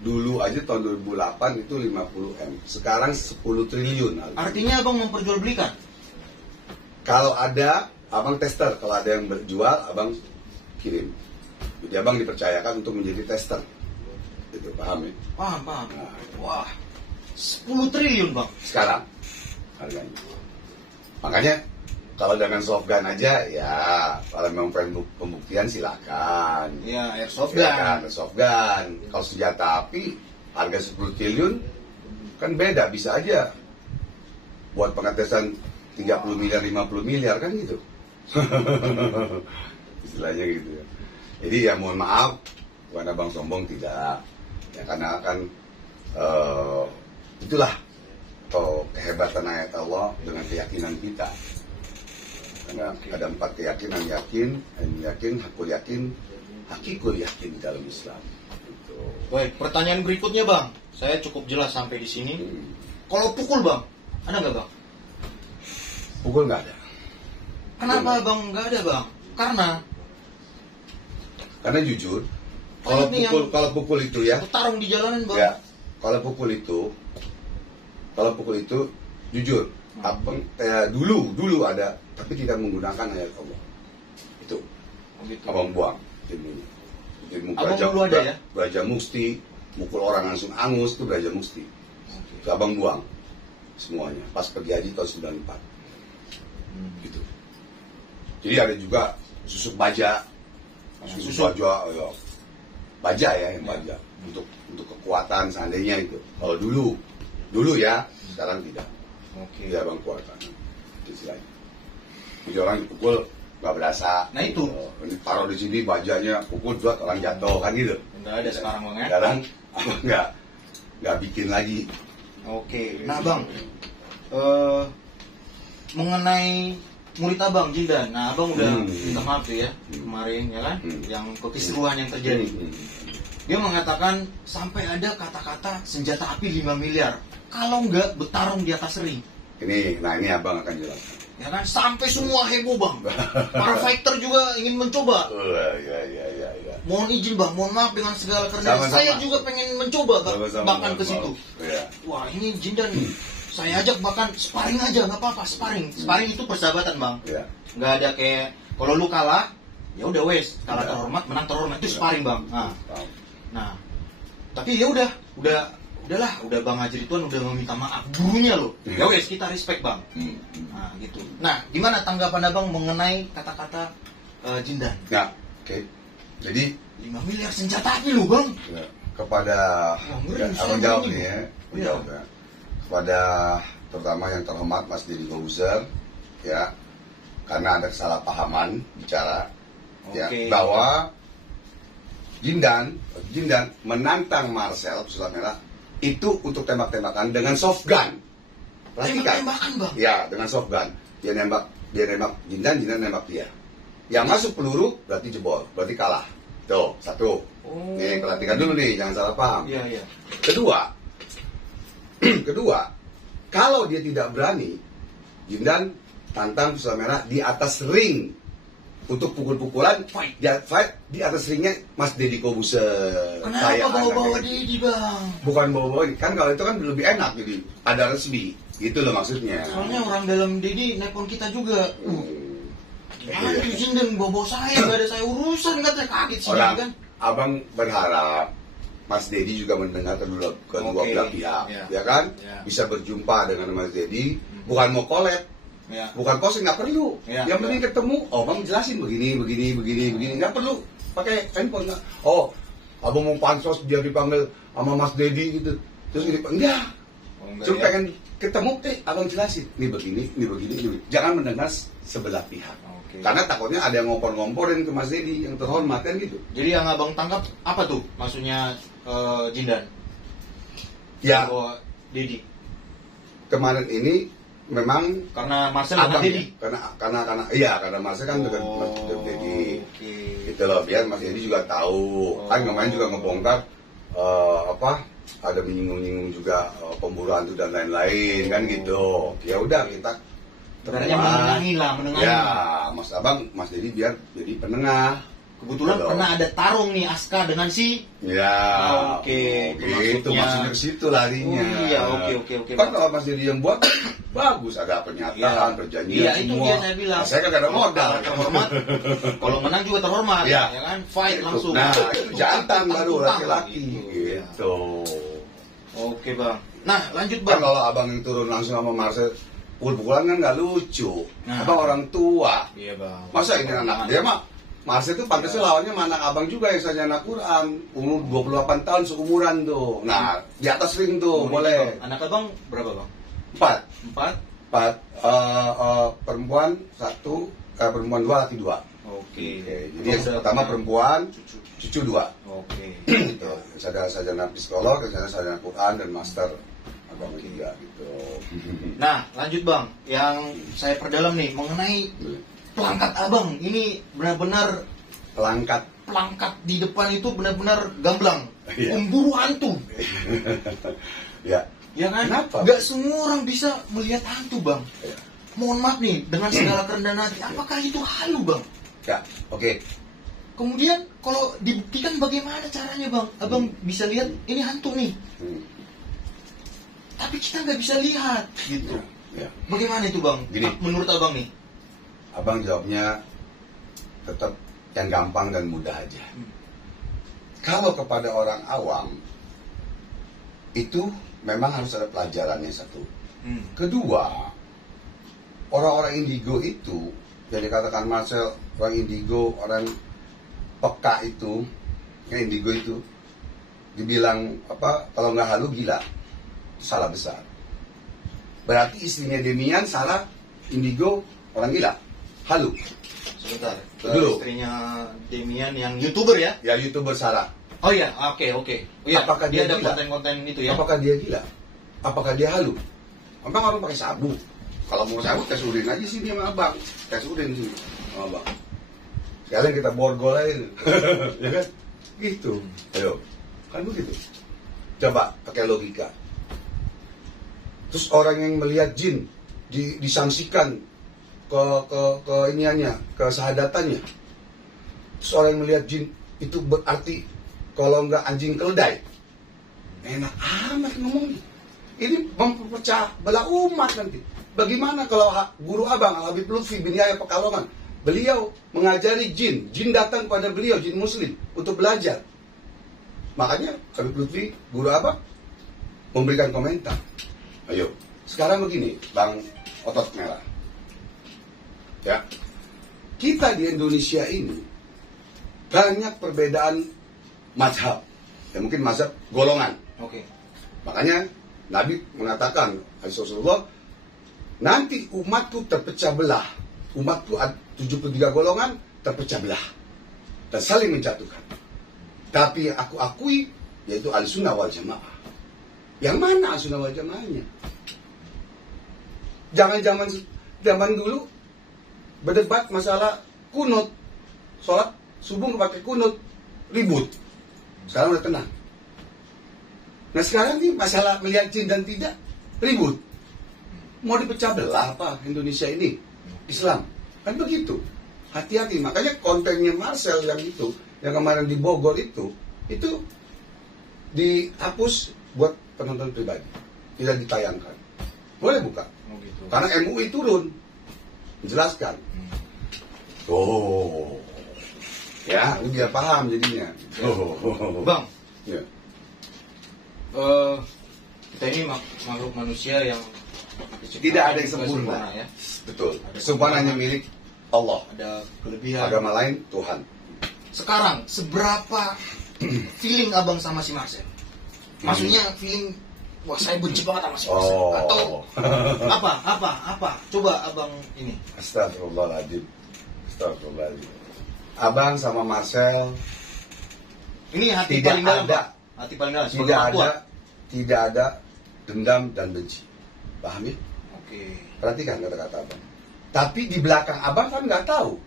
Dulu aja tahun 2008 itu 50 M, sekarang 10 triliun. Artinya abang memperjualbelikan? Kalau ada, abang tester. Kalau ada yang berjual, abang kirim. Jadi abang dipercayakan untuk menjadi tester. Itu paham ya? Paham. Nah, wah, 10 triliun bang. Sekarang harganya. Makanya kalau dengan soft gun aja, ya kalau memang pembuktian silakan. Ya, airsoft gun. Kalau senjata api, harga 10 triliun kan beda, bisa aja buat pengetesan 30 miliar, 50 miliar kan gitu. Istilahnya gitu ya. Jadi ya mohon maaf, bukan abang sombong, tidak. Ya karena kan itulah kehebatan ayat Allah dengan keyakinan kita. Karena ada 4 keyakinan, yakin, hakul yakin, hakikul yakin dalam Islam. Gitu. Baik, pertanyaan berikutnya bang, saya cukup jelas sampai di sini. Kalau pukul bang, ada nggak bang? Pukul nggak ada. Kenapa bang nggak ada bang? Karena jujur, kalau pukul itu ya. Tarung di jalanan bang. Ya, kalau pukul itu jujur, abang dulu ada, tapi tidak menggunakan ayat Allah. Itu. Abang buang. Jadi abang dulu ada ya? Beraja Musti, mukul orang langsung angus, itu Beraja Musti. Itu abang buang semuanya. Pas pergi haji tahun 94. Gitu. Jadi ada juga susuk baja, ya. Baja ya, yang baja untuk kekuatan seandainya itu. Kalau dulu ya, sekarang tidak. Oke. Dia bang kuatan istilahnya. Jadi orang dipukul nggak berasa. Nah itu. Ini taruh di sini bajanya, pukul buat orang jatuh kan gitu. Nggak ada sekarang bang ya? Sekarang nggak bikin lagi. Oke. Nah bang, mengenai murid abang Jildan, nah abang udah minta maaf ya kemarin ya kan, yang kekisruhan yang terjadi. Dia mengatakan sampai ada kata-kata senjata api 5 miliar kalau nggak bertarung di atas ring. Ini abang akan jelaskan. Ya kan, sampai semua heboh bang. Para fighter juga ingin mencoba. Ya. Mohon izin bang, mohon maaf dengan segala kerendahan. Saya juga pengen mencoba bahkan ke situ. Ya. Wah ini Jindan, saya ajak bahkan sparring aja, nggak apa-apa sparring. Sparring itu persahabatan bang. Ya. Nggak ada kayak kalau lu kalah, ya udah wes, kalah terhormat, menang terhormat itu sparring bang. Nah, tapi ya udahlah, Bang Haji Ridwan udah meminta maaf gurunya loh. Ya wes kita respect bang. Nah gitu. Nah gimana tanggapan abang mengenai kata-kata Jindan? Ya, oke. Jadi 5 miliar senjata api lu bang. Ya, kepada abang jawab nih ya, jawab ya. Kepada terutama yang terhormat Mas Deddy Corbuzier ya, karena ada kesalahpahaman bicara ya bahwa Jindan menantang Marcel Pesulap Merah itu untuk tembak-tembakan dengan soft gun. Perhatikan. Tembak-tembakan bang. Ya, dengan soft gun. Dia nembak Jindan nembak dia. Yang masuk peluru berarti jebol, berarti kalah. Tuh, satu. Nih, perhatikan dulu nih, jangan salah paham. Iya. Kedua, kalau dia tidak berani, Jindan tantang Pesulap Merah di atas ring untuk pukul-pukulan, fight di atas ringnya Mas Deddy Corbuzier. Kenapa bawa-bawa Deddy bang? Bukan bawa-bawa, kan kalau itu kan lebih enak, jadi ada resmi, gitu loh maksudnya. Soalnya orang dalam Deddy nelpon kita juga. Gimana Jindan bawa saya, gak ada saya urusan, katanya kaget sih kan. Abang berharap Mas Deddy juga mendengar kedua belah pihak, ya kan? Bisa berjumpa dengan Mas Deddy, bukan mau collab, bukan posting, nggak perlu. Yang penting ketemu, Bang jelasin begini, nggak perlu pakai handphone. Abang mau pansos dia dipanggil sama Mas Deddy gitu, terus enggak. Cuma pengen ketemu, abang jelasin, ini begini. Jangan mendengar sebelah pihak. Karena takutnya ada yang ngompor-ngomporin ke Mas Deddy yang terhormat kan gitu. Jadi yang abang tangkap apa tuh maksudnya Jindan? Ya, Deddy. Kemarin ini memang karena Marcel dengan Deddy. Karena Marcel kan dekat Mas Deddy. Gitu loh, biar Mas Deddy juga tahu. Kan kemarin juga ngebongkar ada menyinggung juga pemburuan itu dan lain-lain kan gitu. Ya udah kita menengahi. Ya, Mas Deddy biar jadi penengah. Kebetulan pernah ada tarung nih Aska dengan si. Ya. Gitu maksudnya ke situ larinya. Oke. Kan kalau Mas Deddy yang buat bagus, ada pernyataan, perjanjian iya, semua. Itu dia saya bilang. Saya kan ada modal. Terhormat. Kalau menang juga terhormat, ya kan? Fight langsung. Nah, itu jantan baru laki-laki gitu. Oke, Bang. Nah, lanjut, Bang. Kan kalau abang yang turun langsung sama Marcel, pukul-pukulan kan nggak lucu. Abang orang tua. Iya, Bang. Masa ini anak dia mah Marcel itu pantasnya lawannya anak abang juga yang saja anak Quran, umur 28 tahun seumuran tuh. Nah, di atas ring tuh boleh. Anak abang berapa, Bang? 4. Perempuan 1, perempuan 2, laki 2. Oke. Jadi yang pertama perempuan, cucu 2. Oke. Gitu. Sarjana psikolog, sarjana Quran dan master agama juga gitu. Nah, lanjut Bang. Yang saya perdalam nih mengenai pelangkat abang. Ini benar-benar pelangkat di depan itu benar-benar gamblang. Pemburu hantu. Ya. Ya kan? Kenapa? Gak semua orang bisa melihat hantu, Bang. Mohon maaf nih, dengan segala kerendahan hati, apakah itu halu, Bang? Ya, oke. Kemudian, kalau dibuktikan bagaimana caranya, Bang? Abang bisa lihat, ini hantu nih. Tapi kita nggak bisa lihat, gitu. Ya. Bagaimana itu, Bang? Gini. Menurut Abang nih? Abang jawabnya tetap yang gampang dan mudah aja. Kalau kepada orang awam, itu memang harus ada pelajarannya satu. Kedua, orang-orang indigo itu, yang dikatakan Marcel, orang indigo, orang peka itu, yang indigo itu, dibilang kalau nggak halu gila, salah besar. Berarti istrinya Demian salah, indigo, orang gila, halu. Sebentar, dulu. Istrinya Demian yang YouTuber ya? Ya, YouTuber salah. Oh iya, oke. Oh, iya. Apakah dia ada gila? konten-konten itu ya? Apakah dia gila? Apakah dia halu? Abang orang pakai sabu. Kalau mau sabu, tes urin aja sini sama abang. Tes urin sini sama abang. Sekalian kita borgol aja. Ya kan? Gitu. Ayo. Kan begitu. Coba pakai logika. Terus orang yang melihat jin disangsikan ke iniannya, ke sahadatannya. Seorang yang melihat jin itu berarti kalau nggak anjing keledai. Enak amat ngomongnya. Ini memperpecah belah umat nanti. Bagaimana kalau guru abang Habib Lutfi bin Yahya Pekalongan, beliau mengajari jin datang pada beliau, jin muslim untuk belajar. Makanya Habib Lutfi, guru abang, memberikan komentar. Ayo, sekarang begini, Bang Otot Merah. Ya, kita di Indonesia ini banyak perbedaan mazhab, ya mungkin mazhab golongan. Oke. Makanya Nabi mengatakan, Rasulullah, nanti umatku terpecah belah. Umatku 73 golongan terpecah belah dan saling menjatuhkan. Tapi aku akui, yaitu Ahlussunnah wal Jamaah. Yang mana Ahlussunnah wal Jamaahnya? Jangan zaman dulu berdebat masalah kunut, sholat subuh pakai kunut, ribut. Sekarang udah tenang. Nah sekarang nih masalah melihat jin dan tidak, ribut. Mau dipecah belah apa Indonesia ini? Islam. Kan begitu. Hati-hati. Makanya kontennya Marcel yang itu, yang kemarin di Bogor itu dihapus buat penonton pribadi. Tidak ditayangkan. Boleh buka. Oh, gitu. Karena MUI turun. Menjelaskan. Oh. Ya, ini biar paham jadinya. Bang, Ya. kita ini makhluk manusia yang Tidak ada yang sempurna. ya. Betul. Sempurna hanya milik Allah. Ada kelebihan. Agama lain Tuhan. Sekarang seberapa feeling abang sama si Marcel? Maksudnya feeling, wah saya benci banget sama si Marcel. Oh. Atau apa? Coba abang ini. Astagfirullahaladzim. Astagfirullahaladzim. Abang sama Marcel Ini hati tidak paling dalam. ada. Pak. Hati paling dalam. sebagai tidak ada dendam dan benci. Paham ya? Oke. Perhatikan kata-kata abang. Tapi di belakang abang kan nggak tahu.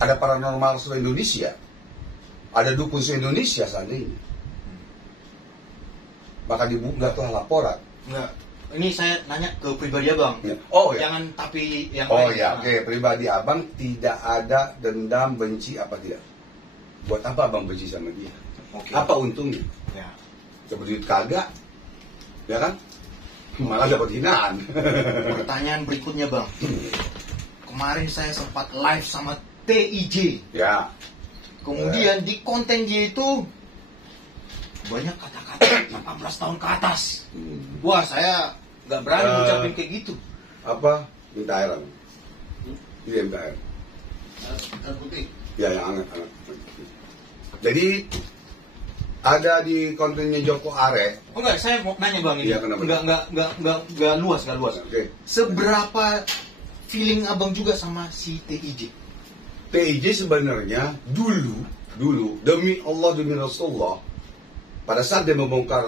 Ada paranormal seluruh Indonesia. Ada dukun seluruh Indonesia saat ini. Maka dibuka tuh laporan. Enggak. Ini saya nanya ke pribadi abang. Ya. Oh ya. Jangan tapi yang Oh lain. ya, Nah. oke. Pribadi abang tidak ada dendam, benci apa tidak? Buat apa abang benci sama dia? Oke. Apa untungnya? Ya. Dapat duit kagak, ya kan? Malah dapat hinaan. Pertanyaan berikutnya bang. Kemarin saya sempat live sama TIJ. Ya. Kemudian di konten dia itu banyak kata-kata 18 tahun ke atas. Wah saya nggak berani ngucapin kayak gitu. Apa? Minta air. Iya minta air. Air putih. Ya yang hangat. Jadi ada di kontennya Joko Are. Oh enggak, saya mau nanya bang ini. Iya, kenapa? Enggak luas. Oke. Seberapa feeling abang juga sama si TIJ? TIJ sebenarnya dulu demi Allah demi Rasulullah, pada saat dia membongkar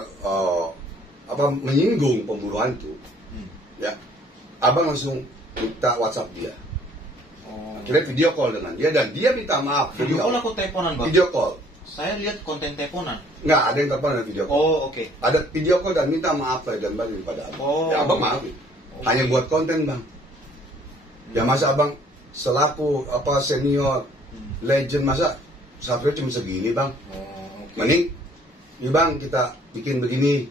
menyinggung pembunuhan itu, ya, abang langsung minta WhatsApp dia. Oh. Akhirnya video call dengan dia dan dia minta maaf. Video call aku teleponan bang. Video call. Saya lihat konten teleponan. Nggak ada yang telepon dan video call. Oh oke. Ada video call dan minta maaf lah dan balik pada abang. Oh. Ya abang maaf. Hanya buat konten bang. Ya masa abang selaku senior legend masa Safri cuma segini bang. Oh, oke. Mending, ya bang kita bikin begini.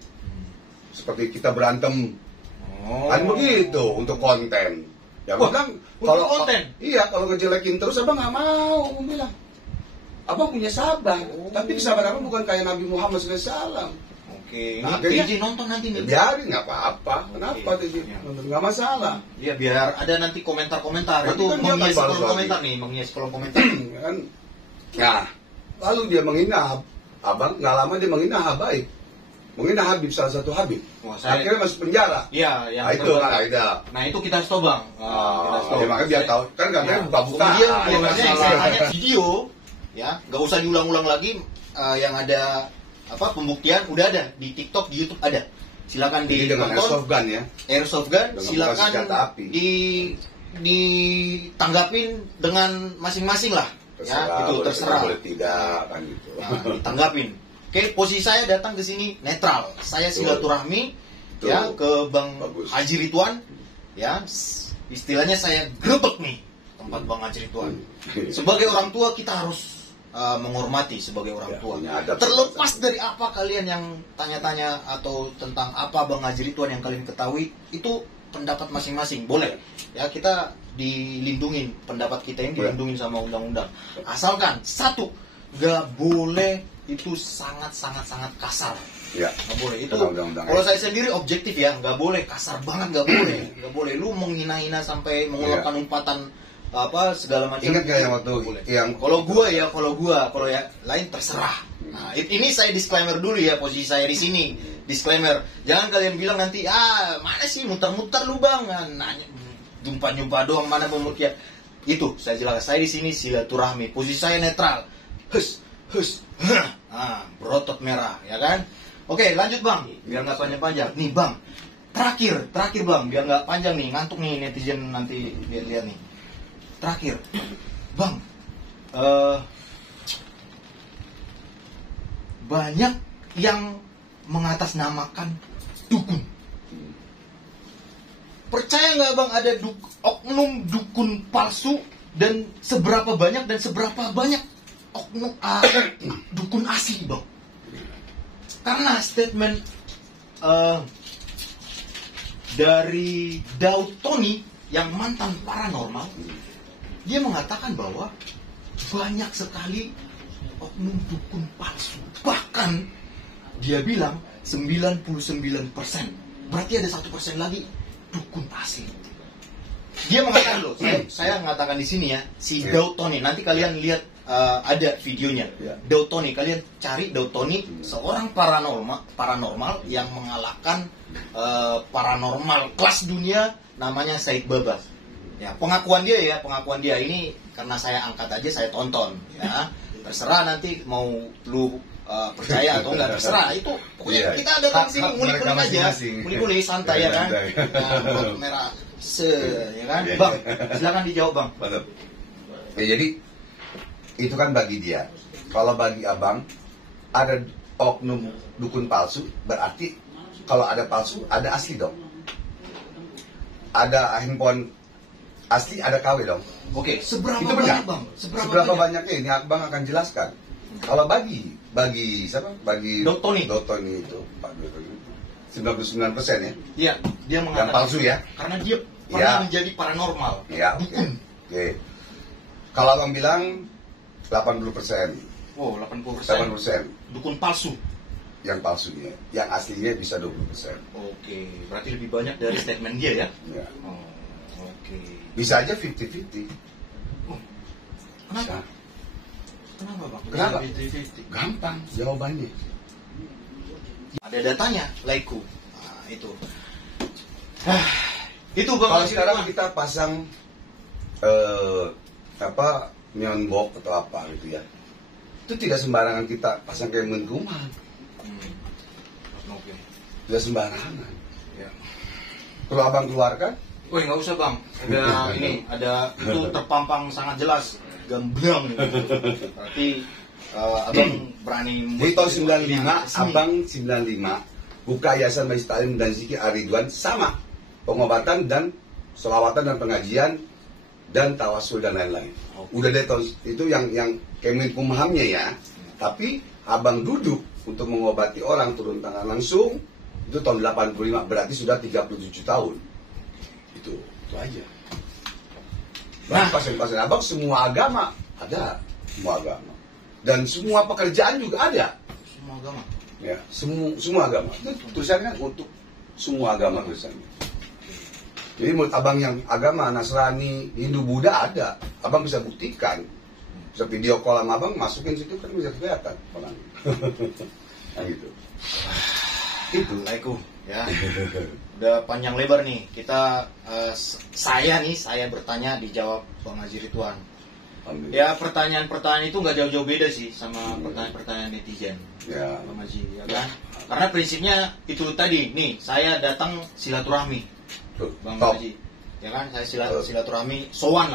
Seperti kita berantem. Oh. Kan begitu untuk konten. Ya Wah, abang untuk konten? Iya kalau ngejelekin terus abang nggak mau bilang. Abang punya sabar. Oh. Tapi kesabaran abang bukan kayak Nabi Muhammad SAW. Oke. Nah, Ini akhirnya- TIJ nonton nanti nih. Biarin nggak apa-apa. Kenapa Oke. tuh? Ya. Nggak masalah. Iya biar ada nanti komentar-komentar. Nanti Itu kan dia akan menghias balas kolom lagi. komentar nih, menghias kolom komentar. Kan? Nah, lalu dia menghina abang. Nggak lama dia menghina Habaib. Menghina Habib, salah satu Habib. Wah, saya- Akhirnya masuk penjara. Iya, yang Nah itu kedua. kan ada. Nah itu kita stop bang. Kita stop. Ya, makanya biar tahu. Kan katanya buka-buka. Kemudian Ah, yang ya, saya masalah. tanya video, ya nggak usah diulang-ulang lagi. Yang ada pembuktian udah ada di TikTok, di YouTube ada. Silakan Jadi dengan ditonton. airsoft gun ya. Airsoft gun, Dengan silakan bukan senjata api. ditanggapin dengan masing-masing lah. Ya, itu terserah. Boleh tidak kan gitu. Nah, ditanggapin. Oke, posisi saya datang ke sini netral. Saya silaturahmi Betul. ya ke Bang Bagus. Haji Ridwan ya istilahnya saya grebek nih tempat Bang Haji Ridwan. Sebagai orang tua kita harus menghormati sebagai orang tua. Terlepas dari apa kalian yang tanya-tanya atau tentang apa Bang Haji Ridwan yang kalian ketahui, itu pendapat masing-masing, boleh. Ya, kita dilindungin, pendapat kita ini dilindungin sama undang-undang. Asalkan satu, gak boleh itu sangat kasar. Ya. Gak boleh itu. Undang-undang. Kalau saya sendiri objektif ya, gak boleh kasar banget, gak boleh. Gak boleh lu menghina-hina sampai mengeluarkan umpatan apa segala macam. Ingat gak yang waktu yang kalau gua kalau ya lain terserah. Nah, ini saya disclaimer dulu ya, posisi saya di sini. Disclaimer. Jangan kalian bilang nanti, mana sih muter-muter lu Bang, nanya jumpa-jumpa doang, mana pemukia. Itu saya jelaskan, saya di sini silaturahmi. Posisi saya netral. Berotot merah, ya kan? Oke, lanjut Bang. Biar nggak panjang-panjang. Nih Bang, terakhir Bang, biar nggak panjang nih, ngantuk nih netizen nanti lihat nih. Terakhir, Bang, banyak yang mengatasnamakan dukun. Percaya nggak Bang ada oknum dukun palsu, dan seberapa banyak oknum dukun asli Bang? Karena statement dari Daud Tony yang mantan paranormal, dia mengatakan bahwa banyak sekali oknum dukun palsu. Bahkan dia bilang 99%. Berarti ada 1% lagi dukun asli. Dia mengatakan loh, saya mengatakan di sini ya, si Daud Tony. Nanti kalian lihat ada videonya. Daud Tony, kalian cari Daud Tony, seorang paranormal yang mengalahkan paranormal kelas dunia, namanya Said Babas. Ya, pengakuan dia ini karena saya angkat aja, saya tonton ya. Terserah nanti mau lu percaya atau enggak, terserah. Itu pokoknya kita ada di sini ngulik-ngulik aja, ngulik-ngulik santai ya kan. Nah, merah ya kan. Bang, silakan dijawab Bang. Ya, jadi itu kan bagi dia. Kalau bagi abang ada oknum dukun palsu, berarti kalau ada palsu ada asli dong. Ada handphone asli, ada KW dong. Oke, seberapa itu banyak benar. Bang? Seberapa banyaknya ini abang akan jelaskan. Kalau bagi siapa? Bagi Daud Tony itu Pak Daud Tony 99% ya. Iya, dia mengatakan yang palsu ya. Karena dia pernah menjadi paranormal. Iya, oke. Kalau abang bilang 80%. Oh, 80%. Dukun palsu. Yang palsunya, yang aslinya bisa 20%. Oke, berarti lebih banyak dari statement dia ya? Ya. Oh, oke. Bisa aja 50-50. Oh, kenapa? Bisa. Kenapa Bang? Kenapa? 50-50. Gampang jawabannya. Ada datanya, laiku. Nah, itu. Itu Bang. Kalau sekarang kita pasang myeonbok atau apa gitu ya, itu tidak sembarangan kita pasang kayak Menkumham. Oke. Tidak sembarangan. Ya. Perlu abang keluarkan? Woi, nggak usah Bang. Ada itu terpampang sangat jelas, gamblang. Berarti abang berani. Di tahun 95, abang 95 buka Yayasan Majlis Taklim dan Zikir Ar-Ridwan, sama pengobatan dan selawatan dan pengajian dan tawasul dan lain-lain. Udah deh tahun itu yang Kemenkumhamnya ya. Tapi abang duduk untuk mengobati orang turun tangan langsung itu tahun 85, berarti sudah 37 tahun. Itu aja. Nah, pasien-pasien abang semua agama ada, semua agama. Dan semua pekerjaan juga ada. Semua agama. Ya, semua agama. Itu tulisannya untuk semua agama tulisannya. Jadi menurut abang yang agama Nasrani, Hindu, Buddha ada, abang bisa buktikan. Bisa video call sama abang, masukin situ kan bisa kelihatan orang. Nah gitu. Itu. Assalamualaikum ya. Udah panjang lebar nih. Kita saya bertanya dijawab Bang Haji Ridwan. Ya, pertanyaan-pertanyaan itu nggak jauh-jauh beda sih sama pertanyaan-pertanyaan netizen. Ya. Bang Haji, ya kan? Karena prinsipnya itu tadi. Nih, saya datang silaturahmi. Bang Haji, ya kan, saya silaturahmi, sowan.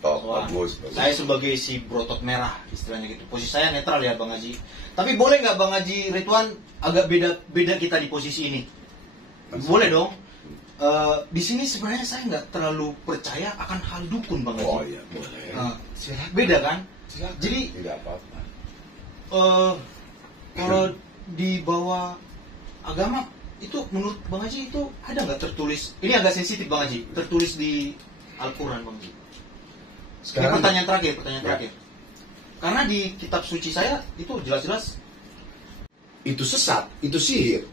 Bagus. Saya sebagai si berotot merah, istilahnya gitu. Posisi saya netral ya Bang Haji. Tapi boleh nggak Bang Haji Ridwan agak beda kita di posisi ini? Boleh dong. di sini sebenarnya saya nggak terlalu percaya akan hal dukun Bang Haji. Oh iya, boleh. Silakan. Beda kan? Silakan. Jadi Tidak apa-apa. kalau di bawah agama itu menurut Bang Haji itu ada nggak tertulis? Ini agak sensitif Bang Haji. Tertulis di Al-Quran Bang Haji. Ini pertanyaan terakhir. Karena di kitab suci saya itu jelas-jelas itu sesat, itu sihir.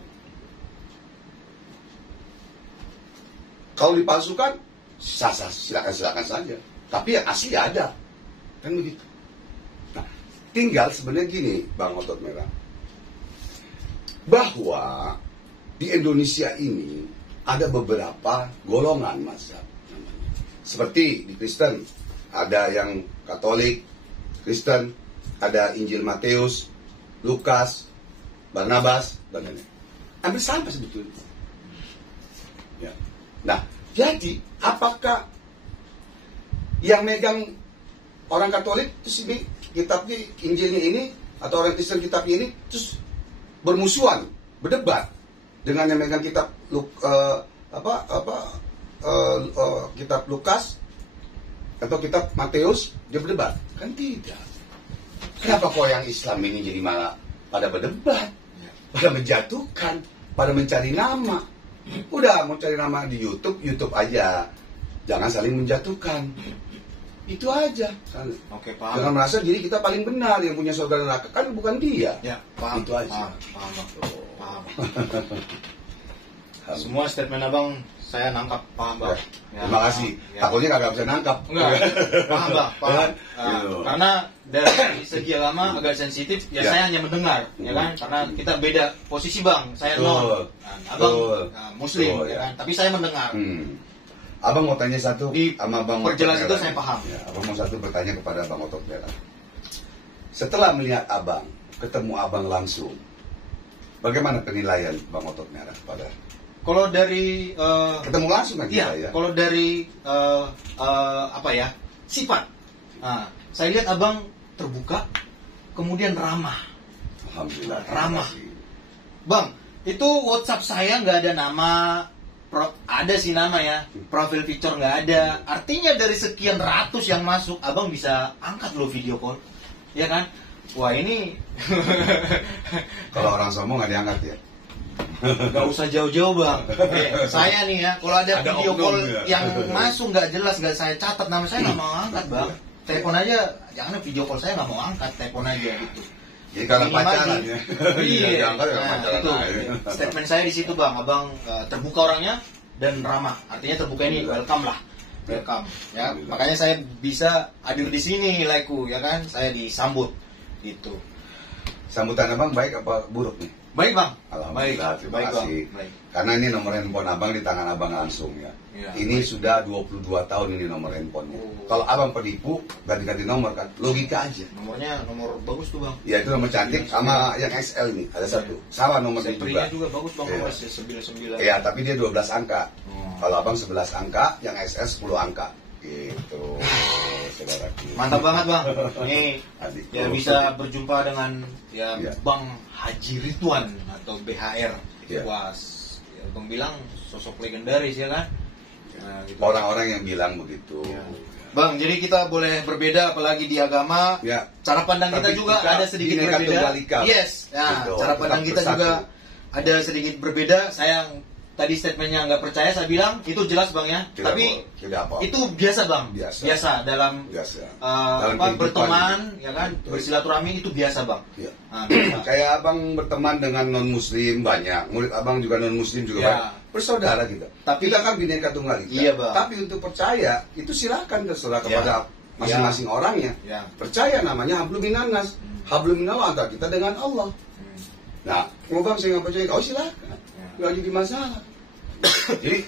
Kalau dipalsukan, silakan saja. Tapi yang asli ada, kan begitu. Nah, tinggal sebenarnya gini, Bang Otot Merah, bahwa di Indonesia ini ada beberapa golongan mazhab namanya. Seperti di Kristen, ada yang Katolik, Kristen, ada Injil Matius, Lukas, Barnabas, dan lain-lain. Hampir sama sebetulnya. Ya. Nah, jadi apakah yang megang orang Katolik terus ini kitabnya Injilnya ini atau orang Kristen kitabnya ini terus bermusuhan, berdebat dengan yang megang kitab kitab Lukas atau kitab Matius, dia berdebat? Kan tidak. Kenapa kok yang Islam ini jadi malah pada berdebat, pada menjatuhkan, pada mencari nama? Udah mau cari nama di YouTube aja, jangan saling menjatuhkan. Itu aja. Oke, paham. Jangan merasa diri kita paling benar, yang punya surga dan neraka kan bukan dia. Ya, paham. Itu aja. Paham. Semua statement abang saya nangkap, paham Bang. Ya, terima kasih. Ya. Takutnya kagak bisa nangkap. Enggak, paham Bang, paham. Karena dari segi agama agak sensitif, ya saya hanya mendengar, ya kan? Karena kita beda posisi Bang. Saya non, abang Muslim, ya kan? Tapi saya mendengar. Abang mau tanya satu sama Bang perjelas itu saya paham. Ya, abang mau satu bertanya kepada Bang Otot Merah. Setelah melihat abang, ketemu abang langsung, bagaimana penilaian Bang Otot Merah pada? Kalau dari ketemu langsung kan iya, ya? Kalau dari sifat, saya lihat abang terbuka, kemudian ramah. Alhamdulillah. Ramah. Bang, itu WhatsApp saya nggak ada nama. Ada sih nama ya, profil picture nggak ada. Artinya dari sekian ratus yang masuk, abang bisa angkat loh video call, ya kan? Wah ini kalau orang sombong nggak diangkat ya. Gak usah jauh-jauh Bang. Saya nih ya, kalau ada video call yang masuk nggak jelas, nggak saya catat nama saya nggak mau angkat Bang. Telepon aja, jangan video call saya nggak mau angkat, telepon aja gitu. Jadi kalau pacaran ya. Iya. Itu statement saya di situ Bang. Abang terbuka orangnya dan ramah. Artinya terbuka ini welcome lah. Welcome ya. Makanya saya bisa hadir di sini nilaiku ya kan. Saya disambut gitu. Sambutan abang baik apa buruk nih? Baik Bang. Alhamdulillah, terima kasih. Baik. Karena ini nomor handphone abang di tangan abang langsung ya. Ini sudah 22 tahun ini nomor handphonenya. Kalau abang penipu, ganti-ganti nomor kan, logika aja. Nomornya nomor bagus tuh Bang. Ya itu nomor cantik sama yang XL ini, ada satu. Sama nomornya juga. juga bagus Bang, nomor 99. Iya, tapi dia 12 angka. Kalau abang 11 angka, yang XL 10 angka. Gitu. Saudaraku. Mantap banget Bang. Ini Adikku. ya bisa berjumpa dengan Bang Haji Ridwan atau BHR. Wah, ya, Bang bilang sosok legendaris ya kan? Nah, gitu. Orang-orang yang bilang begitu. Ya. Bang, jadi kita boleh berbeda apalagi di agama. Ya. Cara pandang kita juga ada sedikit berbeda. Yes. Nah, cara pandang kita juga ada sedikit berbeda. Saya tadi statementnya nggak percaya, saya bilang itu jelas Bang ya. Tapi itu biasa Bang. Biasa dalam berteman ya kan, bersilaturahmi itu biasa Bang. Ya. Nah, biasa. Kayak abang berteman dengan non muslim banyak, murid abang juga non muslim juga banyak. Bersaudara kita. Tapi kita kan Bhinneka Tunggal Ika. Iya, Bang. Tapi untuk percaya itu silakan terserah kepada masing-masing orangnya. Percaya namanya hablum minannas. Hablum minallah antara kita dengan Allah. Nah, kalau bang saya nggak percaya, oh silakan. Nggak jadi masalah. Jadi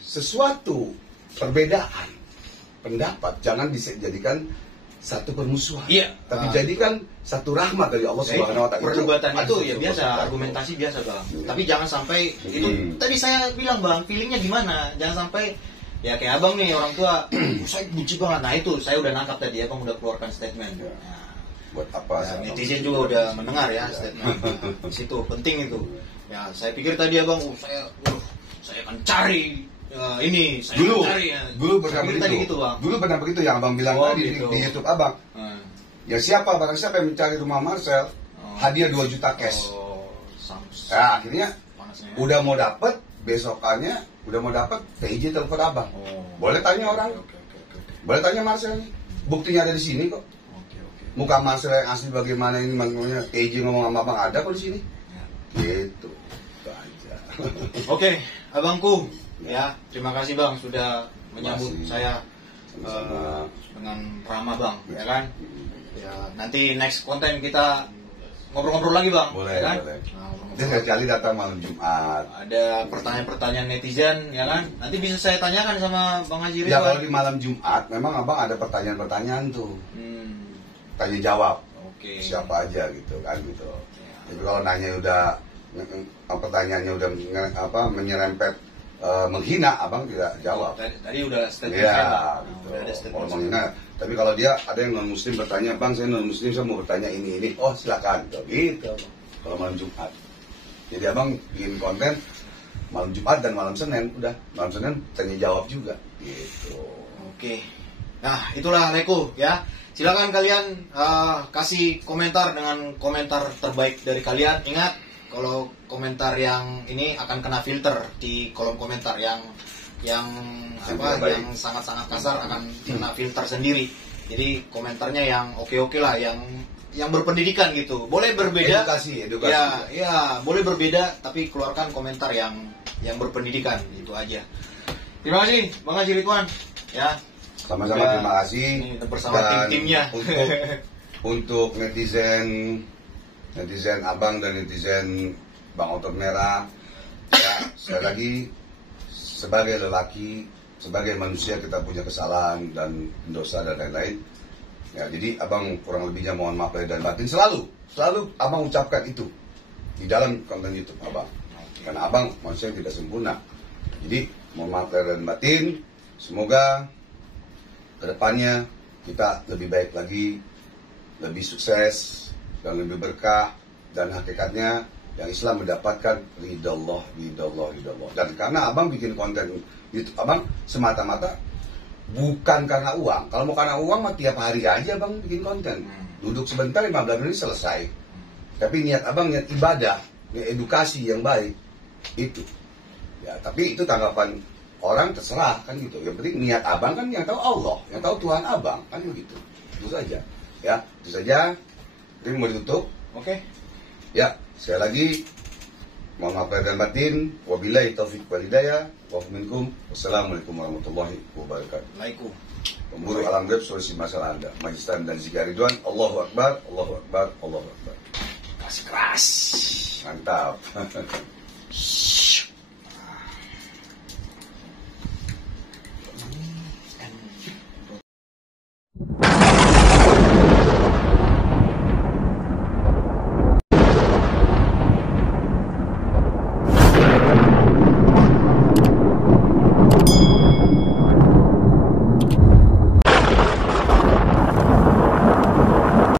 sesuatu perbedaan pendapat jangan dijadikan satu permusuhan. Iya. Tapi jadikan satu rahmat dari Allah Subhanahu wa taala. Perdebatan itu ya biasa, argumentasi biasa Bang. Tapi jangan sampai itu tadi saya bilang Bang, feelingnya gimana? Jangan sampai ya kayak abang nih orang tua, saya benci banget. Nah itu saya udah nangkap tadi, abang udah keluarkan statement. Buat apa? Netizen juga udah mendengar ya statement. Di situ penting itu. Ya saya pikir tadi abang, saya akan cari ini, saya Dulu, akan cari. dulu pernah Tadi begitu. gitu, Bang. Dulu pernah begitu yang abang bilang Oh, tadi gitu. di YouTube abang. Ya barang siapa yang mencari rumah Marcel, hadiah 2 juta cash. Oh, Nah, akhirnya panasnya. udah mau dapet, besokannya udah mau dapet, PIJ telepon abang. Oh. Boleh tanya orang, Oke. boleh tanya Marcel nih. Buktinya ada di sini kok. Oke. Muka Marcel yang asli bagaimana ini, makanya PIJ ngomong sama abang ada kok di sini. Gitu. Itu aja. Oke, abangku, ya terima kasih bang sudah menyambut Terima kasih. saya Sama-sama. dengan ramah bang, ya kan? Ya nanti next konten kita ngobrol-ngobrol lagi bang, Boleh, ya kan? boleh. Nah, ngobrol-ngobrol. Dia sekali datang malam Jumat. Ada pertanyaan-pertanyaan netizen, ya kan? Nanti bisa saya tanyakan sama bang Haji Ya kalau Ridwan. di malam Jumat memang abang ada pertanyaan-pertanyaan tuh, tanya jawab Oke. siapa aja gitu kan gitu. Ya. Jadi kalau nanya udah pertanyaannya udah menyerempet menghina, abang tidak jawab. Tadi udah statement Iya, saya, Bang. gitu. Udah ada Kalau statement. menghina, tapi kalau dia ada yang non muslim bertanya, bang saya non muslim saya mau bertanya ini, oh silakan gitu. Kalau malam Jumat, jadi abang bikin konten malam Jumat dan malam Senin, udah malam Senin tanya jawab juga, gitu. Oke. Nah, itulah Reko ya. Silakan kalian kasih komentar dengan komentar terbaik dari kalian. Ingat, kalau komentar yang ini akan kena filter di kolom komentar yang tidak baik. yang sangat-sangat kasar akan kena filter sendiri. Jadi komentarnya yang oke-oke lah, yang berpendidikan gitu. Boleh berbeda. Edukasi. Ya, boleh berbeda tapi keluarkan komentar yang berpendidikan, itu aja. Terima kasih Bang Haji Ridwan. Ya. Sama-sama Udah, terima kasih. ini bersama Dan tim-timnya. untuk netizen abang dan netizen Bang Otot Merah, ya, sekali lagi sebagai lelaki, sebagai manusia kita punya kesalahan dan dosa dan lain-lain. Ya, jadi abang kurang lebihnya mohon maaf lahir dan batin, selalu abang ucapkan itu di dalam konten YouTube abang. Karena abang manusia yang tidak sempurna. Jadi mohon maaf lahir dan batin. Semoga kedepannya kita lebih baik lagi, lebih sukses dan lebih berkah, dan hakikatnya yang Islam mendapatkan ridha Allah. Dan karena abang bikin konten YouTube abang semata-mata bukan karena uang. Kalau mau karena uang mah tiap hari aja abang bikin konten. Duduk sebentar 15 menit selesai. Tapi niat abang niat ibadah, niat edukasi yang baik itu. Ya, tapi itu tanggapan orang terserah kan gitu. Yang penting niat abang kan yang tahu Allah, yang tahu Tuhan abang kan begitu. Itu saja. Ya, itu saja. Ini mau ditutup. Oke. Ya, sekali lagi mohon maaf lahir dan batin. Wabillahi taufik wal hidayah. Wa minkum. Wassalamualaikum warahmatullahi wabarakatuh. Assalamualaikum. Pemburu alam gaib solusi masalah Anda. Majistan dan Zikir Ridwan. Allahu Akbar, Allahu Akbar, Allahu Akbar. Keras. Mantap.